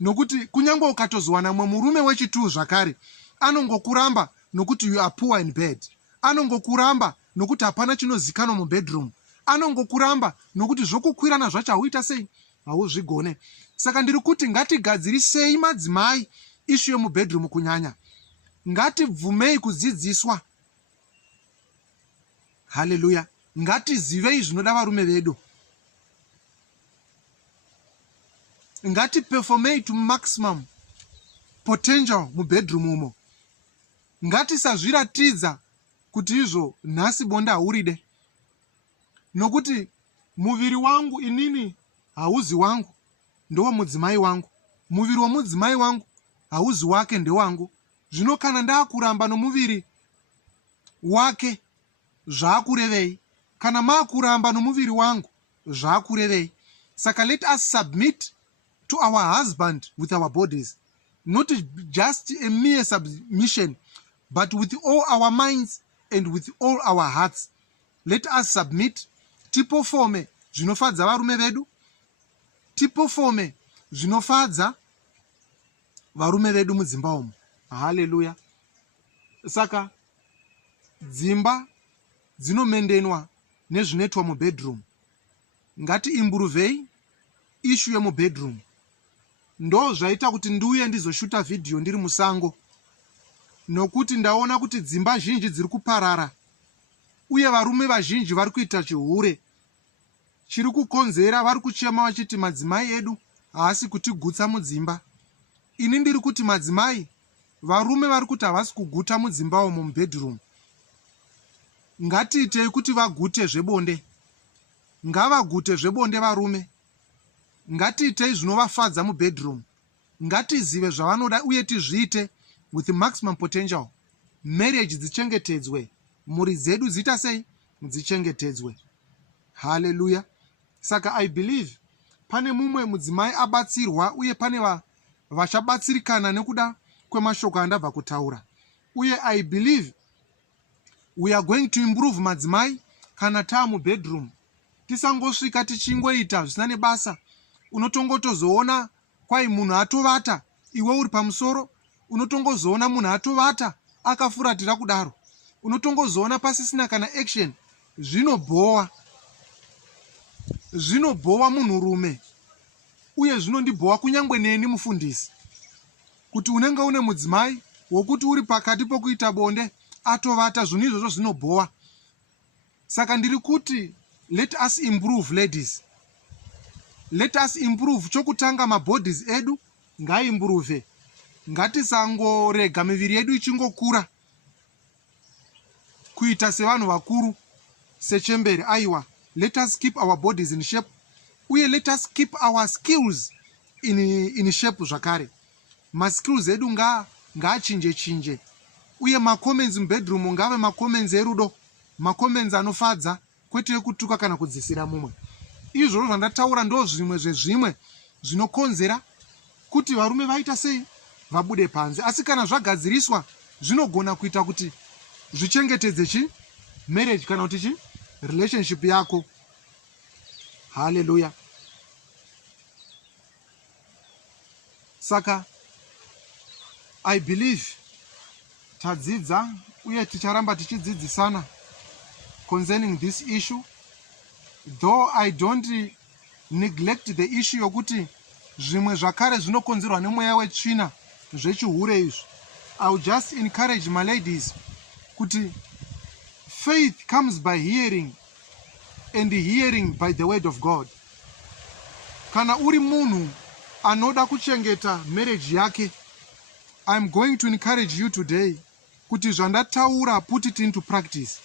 Nokuti kunyange ukatozowana mwe murume wechitu zvakare, anongokuramba nokuti you are poor in bed. Anongokuramba nokuti hapana chinozikanwa mubedroom. Anongokuramba nokuti zvokukwirana zvacho hauita sei, hauzvigone. Saka ndiri kuti ngatigadzirisei madzimai ishu yemubedroom kunyanya. Ngativhumei kudzidziswa. Haleluya. Ngatizivei zvinoda varume vedu. Ngatiperformei to maximum potential mubedroom umo. Ngatisazviratidza kuti izvo nhasi bonde hauride. Nokuti muviri wangu inini hauzi wangu, ndowo mudzimai wangu. Muviri womudzimai wangu hauzi wake ndewangu. Zvino kana ndaakuramba nomuviri wake, zvaakurevei? Kana maakuramba nomuviri wangu, zvaakurevei? Saka let us submit to our husband with our bodies, not just a mere submission, but with all our minds and with all our hearts. Let us submit. Tipofome zvinofadza varume vedu, tipofome zvinofadza varume vedu mudzimba umu. Haleluya. Saka dzimba dzinomendenwa nezvinoitwa mubedroom. Ngati imburuvei ishu yemubedroom. Ndo zvaita kuti ndiuye ndizoshuta vhidhiyo ndiri musango, nokuti ndaona kuti dzimba zhinji dziri kuparara uye varume vazhinji vari kuita chihure. Chiri kukonzera vari kuchema vachiti madzimai edu haasi kutigutsa mudzimba. Ini ndiri kuti madzimai, varume vari kuti havasi kuguta mudzimba umo mubedroom. Ngatiitei kuti vagute zvebonde. Ngavagute zvebonde varume. Ngatiitei zvinovafadza mubedroom. Ngatizive zvavanoda uye tizviite with maximum potential. Marriage dzichengetedzwe, mhuri dzedu dzita sei? Dzichengetedzwe. Hallelujah. Saka I believe pane mumwe mudzimai abatsirwa uye pane vachabatsirikana nekuda kwemashoko andabva kutaura. Uye I believe we are going to improve madzimai kana taa mubedroom. Tisangosvika tichingoita zvisina nebasa. Unotongotozoona kwai munhu atovata, iwe uri pamusoro. Unotongozoona munhu atovata akafuratira kudaro. Unotongozoona pasisina kana action. Zvinobhowa munhurume, uye zvinondibhowa kunyangwe neni mufundisi, kuti unenge une mudzimai wokuti uri pakati pokuita bonde atovata. Zvinhu izvozvo zvinobhowa. Saka ndiri kuti let us improve, ladies. Let us improve. Chokutanga mabodies edu ngaimprove. Ngatisangorega miviri yedu ichingokura kuita sevanhu vakuru sechembere. Aiwa, let us keep our bodies in shape, uye let us keep our skills in shape zvakare. Maskills edu ngaachinje, uye macomments mubedroom ngave macomments erudo, macomments anofadza, kwete ekutuka kana kudzisira mumwe. Izvozvo zvandataura ndo zvimwe zvezvimwe zvinokonzera kuti varume vaita sei? Vabude panze. Asi kana zvagadziriswa, zvinogona kuita kuti zvichengetedze marriage kana kuti relationship yako. Hallelujah. Saka I believe tadzidza uye ticharamba tichidzidzisana concerning this issue, though I don't neglect the issue yokuti zvimwe zvakare zvinokonzerwa nemweya wetsvina zvechihure izvi. I will just encourage my ladies kuti faith comes by hearing, and hearing by the word of God. Kana uri munhu anoda kuchengeta marriage yake, I'm going to encourage you today kuti zvandataura, put it into practice.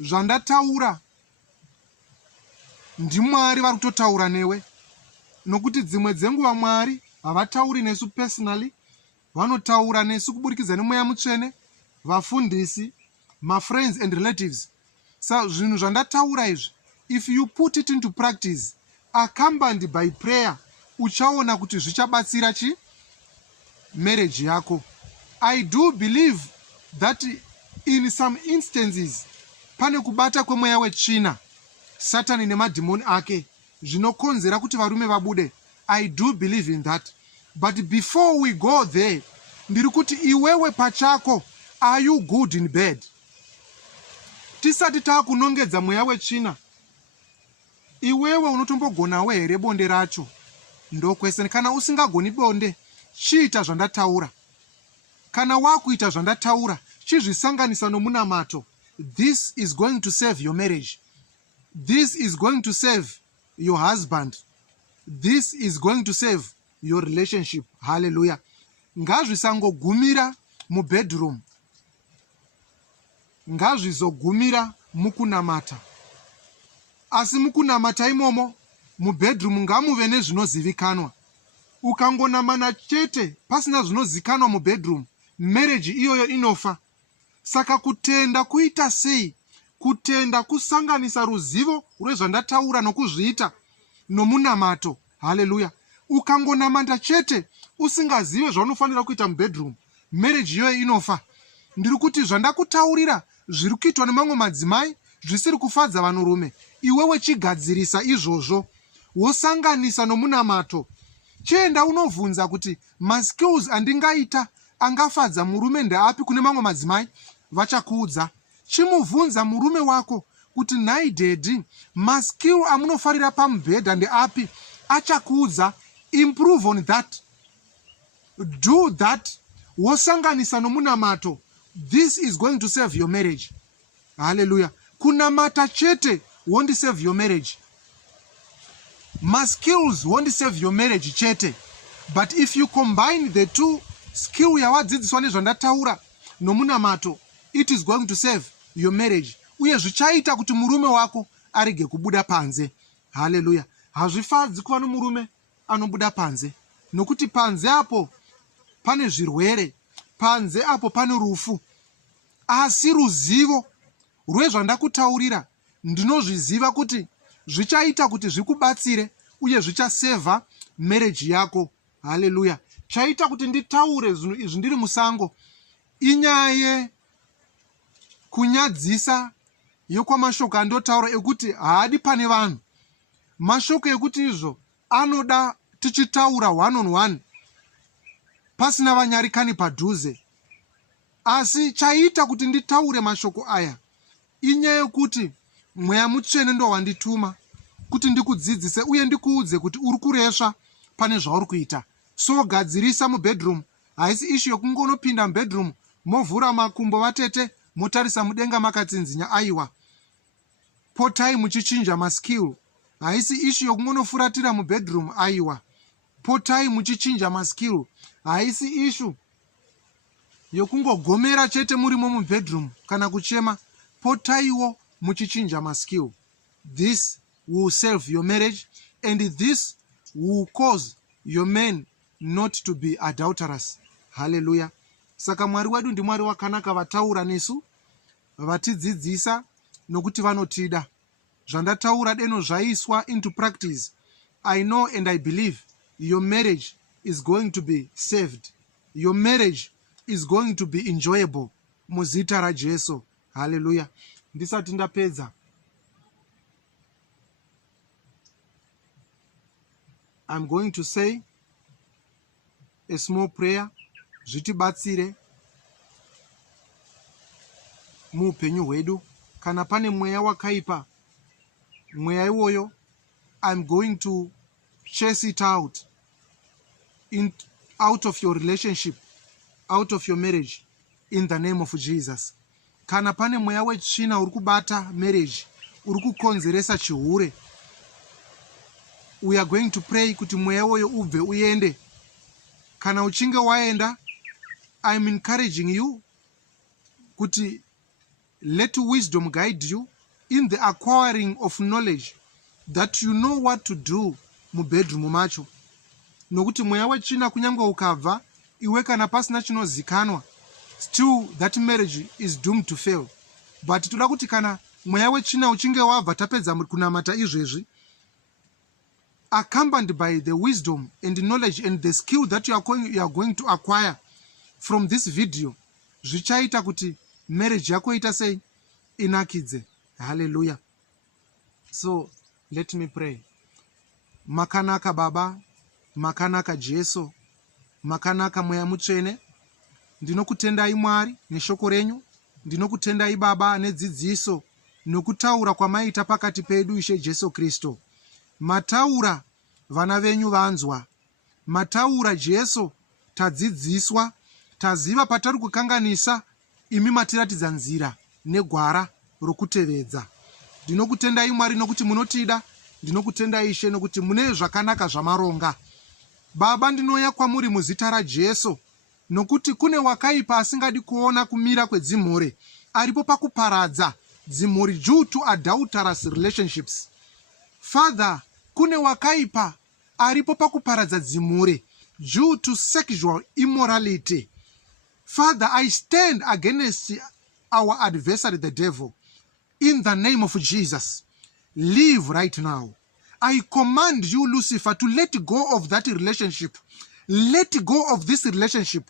Zvandataura ndiMwari vari kutotaura newe, nokuti dzimwe dzenguva Mwari havatauri nesu personally, vanotaura nesu kuburikidza nemweya mutsvene, vafundisi, my friends and relatives. Sa zvinhu zvandataura izvi, if you put it into practice accompanied by prayer, uchaona kuti zvichabatsira marriage yako. I do believe that in some instances pane kubata kwemweya wetsvina, Satani nemadhimoni ake zvinokonzera kuti varume vabude. I do believe in that. But before we go there, ndiri kuti iwewe pachako, are you good in bed? Tisati taakunongedza mweya wetsvina, iwewe unotombogonawo here bonde racho? Ndokwese. Kana usingagoni bonde, chiita zvandataura. Kana wakuita zvandataura, chizvisanganisa nomunamato. This is going to save your marriage. This is going to save your husband. This is going to save your relationship. Hallelujah. Ngazvisangogumira mubedroom, ngazvizogumira mukunamata. Asi mukunamata imomo mubedroom ngamuve nezvinozivikanwa. Ukangonamana chete pasina zvinozikanwa mubedroom, marriage iyoyo inofa. Saka kutenda kuita sei? Kutenda kusanganisa ruzivo rwezvandataura nokuzviita nomunamato. Haleluya. Ukangonamanda chete usingazive zvaunofanira kuita mubedroom, marriage iyoyo inofa. Ndiri kuti zvandakutaurira zviri kuitwa nemamwe madzimai zvisiri kufadza vanhurume, iwewe chigadzirisa izvozvo wosanganisa nomunamato. Chienda unobvunza kuti maskills andingaita angafadza murume ndeapi kune mamwe madzimai, vachakuudza. Chimubvunza murume wako kuti nhai daddy, maskill amunofarira pamubhedha ndeapi, achakuudza. Improve on that, do that, wosanganisa nomunamato. This is going to save your marriage. Hallelujah. Kunamata chete won't save your marriage. Skills won't save your marriage chete. But if you combine the two, skill yawadzidziswa nezvandataura nomunamato, it is going to save your marriage. Uye zvichaita kuti murume wako arege kubuda panze. Hallelujah. Hazvifadzi kuva nomurume anobuda panze, nokuti panze apo pane zvirwere, panze apo pane rufu. Asi ruzivo rwezvandakutaurira ndinozviziva kuti zvichaita kuti zvikubatsire uye zvichaseva marriage yako. Haleluya. Chaita kuti nditaure zvinhu izvi ndiri musango inyaya kunyadzisa yokwamashoko andotaura ekuti haadi pane vanhu. Mashoko ekuti izvo anoda tichitaura one on one pasina vanyarikani padhuze. Asi chaita kuti nditaure mashoko aya inyaya yokuti mweya mutsvene ndo wandituma kuti ndikudzidzise uye ndikuudze kuti uri kuresva pane zvauri kuita. So gadzirisa mubedroom. Haisi ishu yokungonopinda mubedroom movhura makumbo vatete motarisa mudenga makatsinzinya. Aiwa, potai muchichinja maskill. Haisi ishu yokungonofuratira mubedroom. Aiwa, potai muchichinja maskill. Haisi ishu yokungogomera chete murimo mubedroom kana kuchema. Potaiwo muchichinja maskill. This will save your marriage and this will cause your men not to be adulterous. Hallelujah. Saka Mwari wedu ndi Mwari wakanaka, vataura nesu, vatidzidzisa nokuti vanotida. Zvandataura deno zvaiswa into practice. I know and I believe your marriage is going to be saved. Your marriage is going to be enjoyable. Muzita raJesu. Hallelujah. Ndisati ndapedza, I'm going to say a small prayer zvitibatsire muupenyu hwedu. Kana pane mweya wakaipa, mweya iwoyo I'm going to chase it out of your relationship, out of your marriage, in the name of Jesus. Kana pane mweya wetsvina uri kubata marriage, uri kukonzeresa chihure, we are going to pray kuti mweya iwoyo ubve uende. Kana uchinge waenda, I'm encouraging you kuti let wisdom guide you in the acquiring of knowledge, that you know what to do mubedroom macho. Nokuti mweya wetsvina kunyangwe ukabva, iwe kana pasina chinozikanwa, still that marriage is doomed to fail. But toda kuti kana mweya wetsvina uchinge wabva, tapedza kunamata izvezvi, accompanied by the wisdom and knowledge and the skill that you are going to acquire from this video, zvichaita kuti marriage yako ita sei? Inakidze. Hallelujah. So let me pray. Makanaka Baba, makanaka Jesu, makanaka mweya mutsvene, ndinokutendai Mwari neshoko renyu, ndinokutendai Baba nedzidziso nokutaura kwamaita pakati pedu, Ishe Jesu Kristo. Mataura, vana venyu vanzwa. Mataura Jesu, tadzidziswa, taziva patari kukanganisa, imi matiratidza nzira negwara rokutevedza. Ndinokutendai Mwari nokuti munotida, ndinokutendai Ishe nokuti mune zvakanaka zvamaronga. Baba, ndinouya kwamuri muzita raJesu, nokuti kune wakaipa asingadi kuona kumira kwedzimhuri, aripo pakuparadza dzimhuri due to adulterous relationships. Father, kune wakaipa aripo pakuparadza dzimhuri, due to sexual immorality. Father, I stand against our adversary, the devil, in the name of Jesus. Leave right now. I command you, Lucifer, to let go of that relationship. Let go of this relationship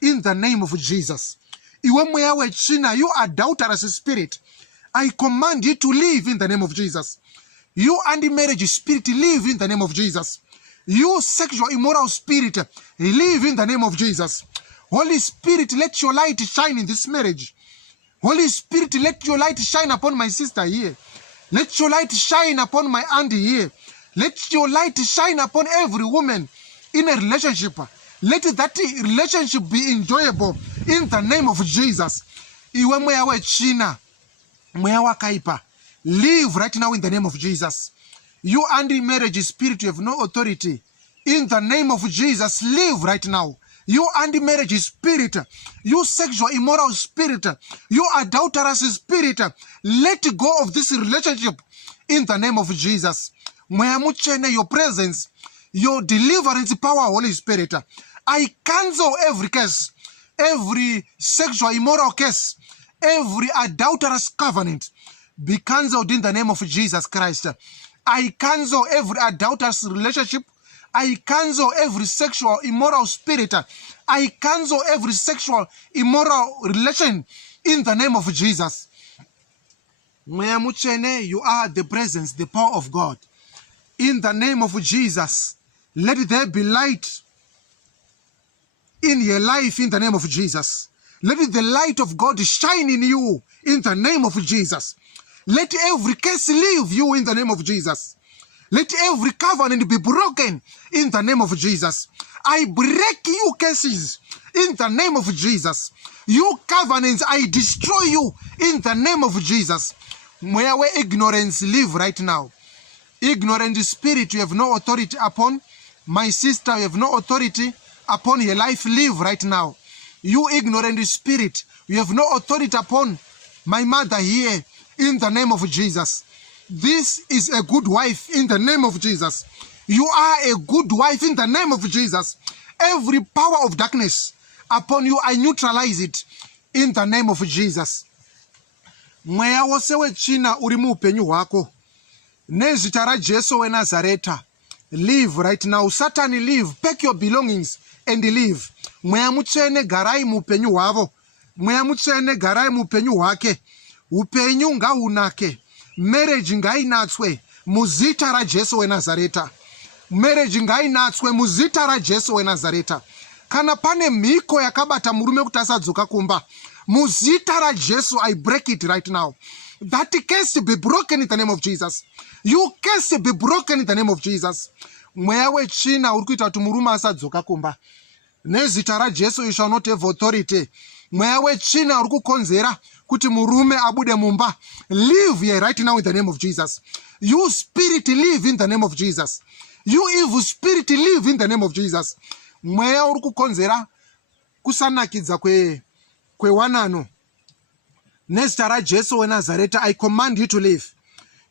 in the name of Jesus. You adulterous spirit, I command you to leave in the name of Jesus. You anti-marriage spirit, leave in the name of Jesus. You sexual immoral spirit, leave in the name of Jesus. Holy Spirit, let your light shine in this marriage. Holy Spirit, let your light shine upon my sister here. Let your light shine upon my auntie here. Let your light shine upon every woman in a relationship. Let that relationship be enjoyable in the name of Jesus. Iwe moya we china, moya wa kaipa. Leave right now in the name of Jesus. You anti-marriage spirit, you have no authority. In the name of Jesus, leave right now. You anti-marriage spirit, you sexual immoral spirit, you adulterous spirit, let go of this relationship in the name of Jesus. Your presence, your deliverance power, Holy Spirit. I cancel every case, every sexual immoral case, every adulterous covenant. Be cancelled in the name of Jesus Christ. I cancel every adulterous relationship. I cancel every sexual immoral spirit. I cancel every sexual immoral relation in the name of Jesus. You are the presence, the power of God. In the name of Jesus, let there be light in your life in the name of Jesus. Let the light of God shine in you in the name of Jesus. Let every case leave you in the name of Jesus. Let every covenant be broken in the name of Jesus. I break you cases in the name of Jesus. You covenants, I destroy you in the name of Jesus. Where ignorance live right now. Ignorant spirit, you have no authority upon. My sister, you have no authority upon your life. Live right now. You ignorant spirit, you have no authority upon my mother here in the name of Jesus. This is a good wife in the name of Jesus. You are a good wife in the name of Jesus. Every power of darkness upon you, I neutralize it in the name of Jesus. Mweya wose wechina uri muupenyu hwako nezita raJesu weNazareta, leave right now. Satan, leave. Pack your belongings and leave. Mweya mutsvene, garai muupenyu hwavo. Mweya mutsvene, garai muupenyu hwake. Upenyu ngahunake. Marriage ngainatswe muzita raJesu weNazareta. Marriage ngainatswe muzita raJesu weNazareta. Kana pane mhiko yakabata murume kuti asadzoka kumba, muzita raJesu, I break it right now. That case be broken in the name of Jesus. You case be broken in the name of Jesus. Mweya wechina uri kuita kuti murume asadzoka kumba, nezita raJesu you shall not have authority. Mweya wechina uri kukonzera kuti murume abude mumba, live here right now in the name of Jesus. You spirit, live in the name of Jesus. You evil spirit, live in the name of Jesus. Mweya uri kukonzera kusanakidza kwewanano, nezita raJesu weNazareta, I command you to live.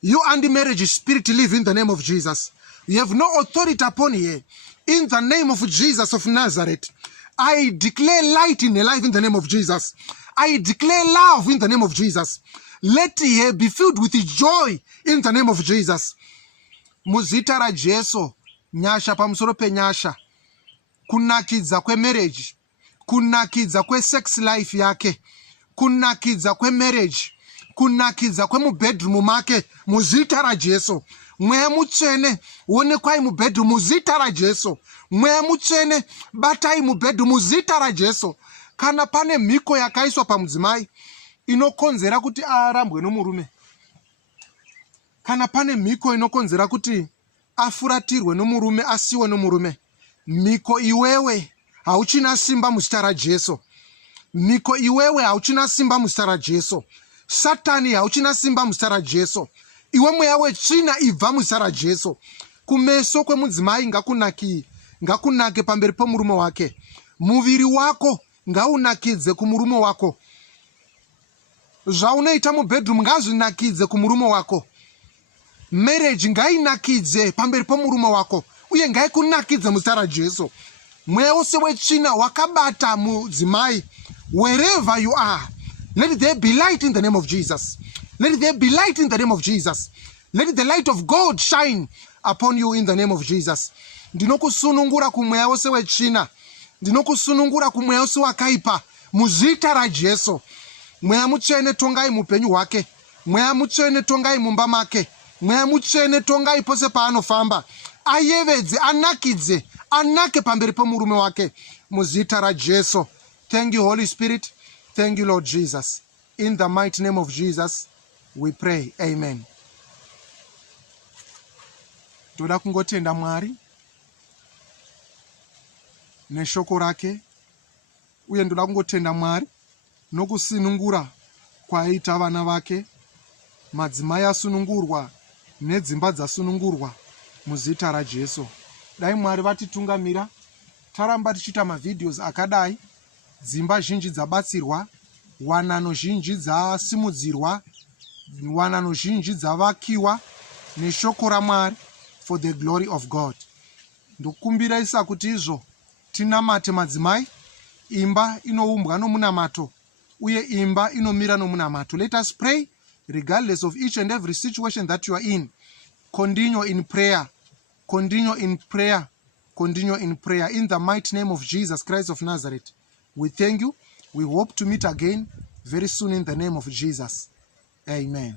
You anti-marriage spirit, live in the name of Jesus. You have no authority upon here. In the name of Jesus of Nazareth, I declare light in your life in the name of Jesus. I declare love in the name of Jesus. Let her be filled with joy in the name of Jesus. Muzita raJesu, nyasha pamusoro penyasha. Kunakidza kwe marriage, kunakidza kwe sex life yake, kunakidza kwe marriage, kunakidza kwe mubedroom make, muzita raJesu. Mweya mutsvene, wonekwai mubedroom muzita raJesu. Mweya mutsvene, batai mubedroom muzita raJesu. Kana pane mhiko yakaiswa pamudzimai inokonzera kuti arambwe nomurume, kana pane mhiko inokonzera kuti afuratirwe nomurume, asiwe nomurume, mhiko iwewe hauchina simba muzita raJesu. Mhiko iwewe hauchina simba muzita raJesu. Satani hauchina simba muzita raJesu. Iwe mweya wechina, ibva muzita raJesu. Kumeso kwemudzimai ngakunake pamberi pomurume wake. Muviri wako ngaunakidze kumurume wako. Zvaunoita mubedroom ngazvinakidze kumurume wako. Marriage ngainakidze pamberi pomurume wako, uye ngaikunakidze muzita raJesu. mweya wose wetsvina wakabata mudzimai, wherever you are, let there be light in the name of Jesus. Let there be light in the name of Jesus. Let the light of God shine upon you in the name of Jesus. Ndinokusunungura kumweya wose wetsvina, ndinokusunungura kumweya wose wakaipa muzita raJesu. Mweya mutsvene tongai mupenyu hwake, mweya mutsvene tongai mumba make, mweya mutsvene tongai pose paanofamba, ayevedze, anakidze, anake pamberi pomurume wake muzita raJesu. Thank you, Holy Spirit. Thank you, Lord Jesus. In the mighty name of Jesus we pray. Amen. Toda kungotenda Mwari neshoko rake, uye ndoda kungotenda Mwari nokusinungura kwaita vana vake, madzimai asunungurwa nedzimba dzasunungurwa muzita raJesu. Dai Mwari vatitungamira, taramba tichita mavideos akadai, dzimba zhinji dzabatsirwa, wanano zhinji dzasimudzirwa, wanano zhinji dzavakiwa neshoko raMwari for the glory of God. Ndokumbira isa kuti izvo tinamate madzimai, imba inoumbwa nomunamato uye imba inomira nomunamato. Let us pray regardless of each and every situation that you are in. Continue in prayer. Continue in prayer. Continue in prayer. In the mighty name of Jesus Christ of Nazareth, we thank you. We hope to meet again very soon in the name of Jesus. Amen.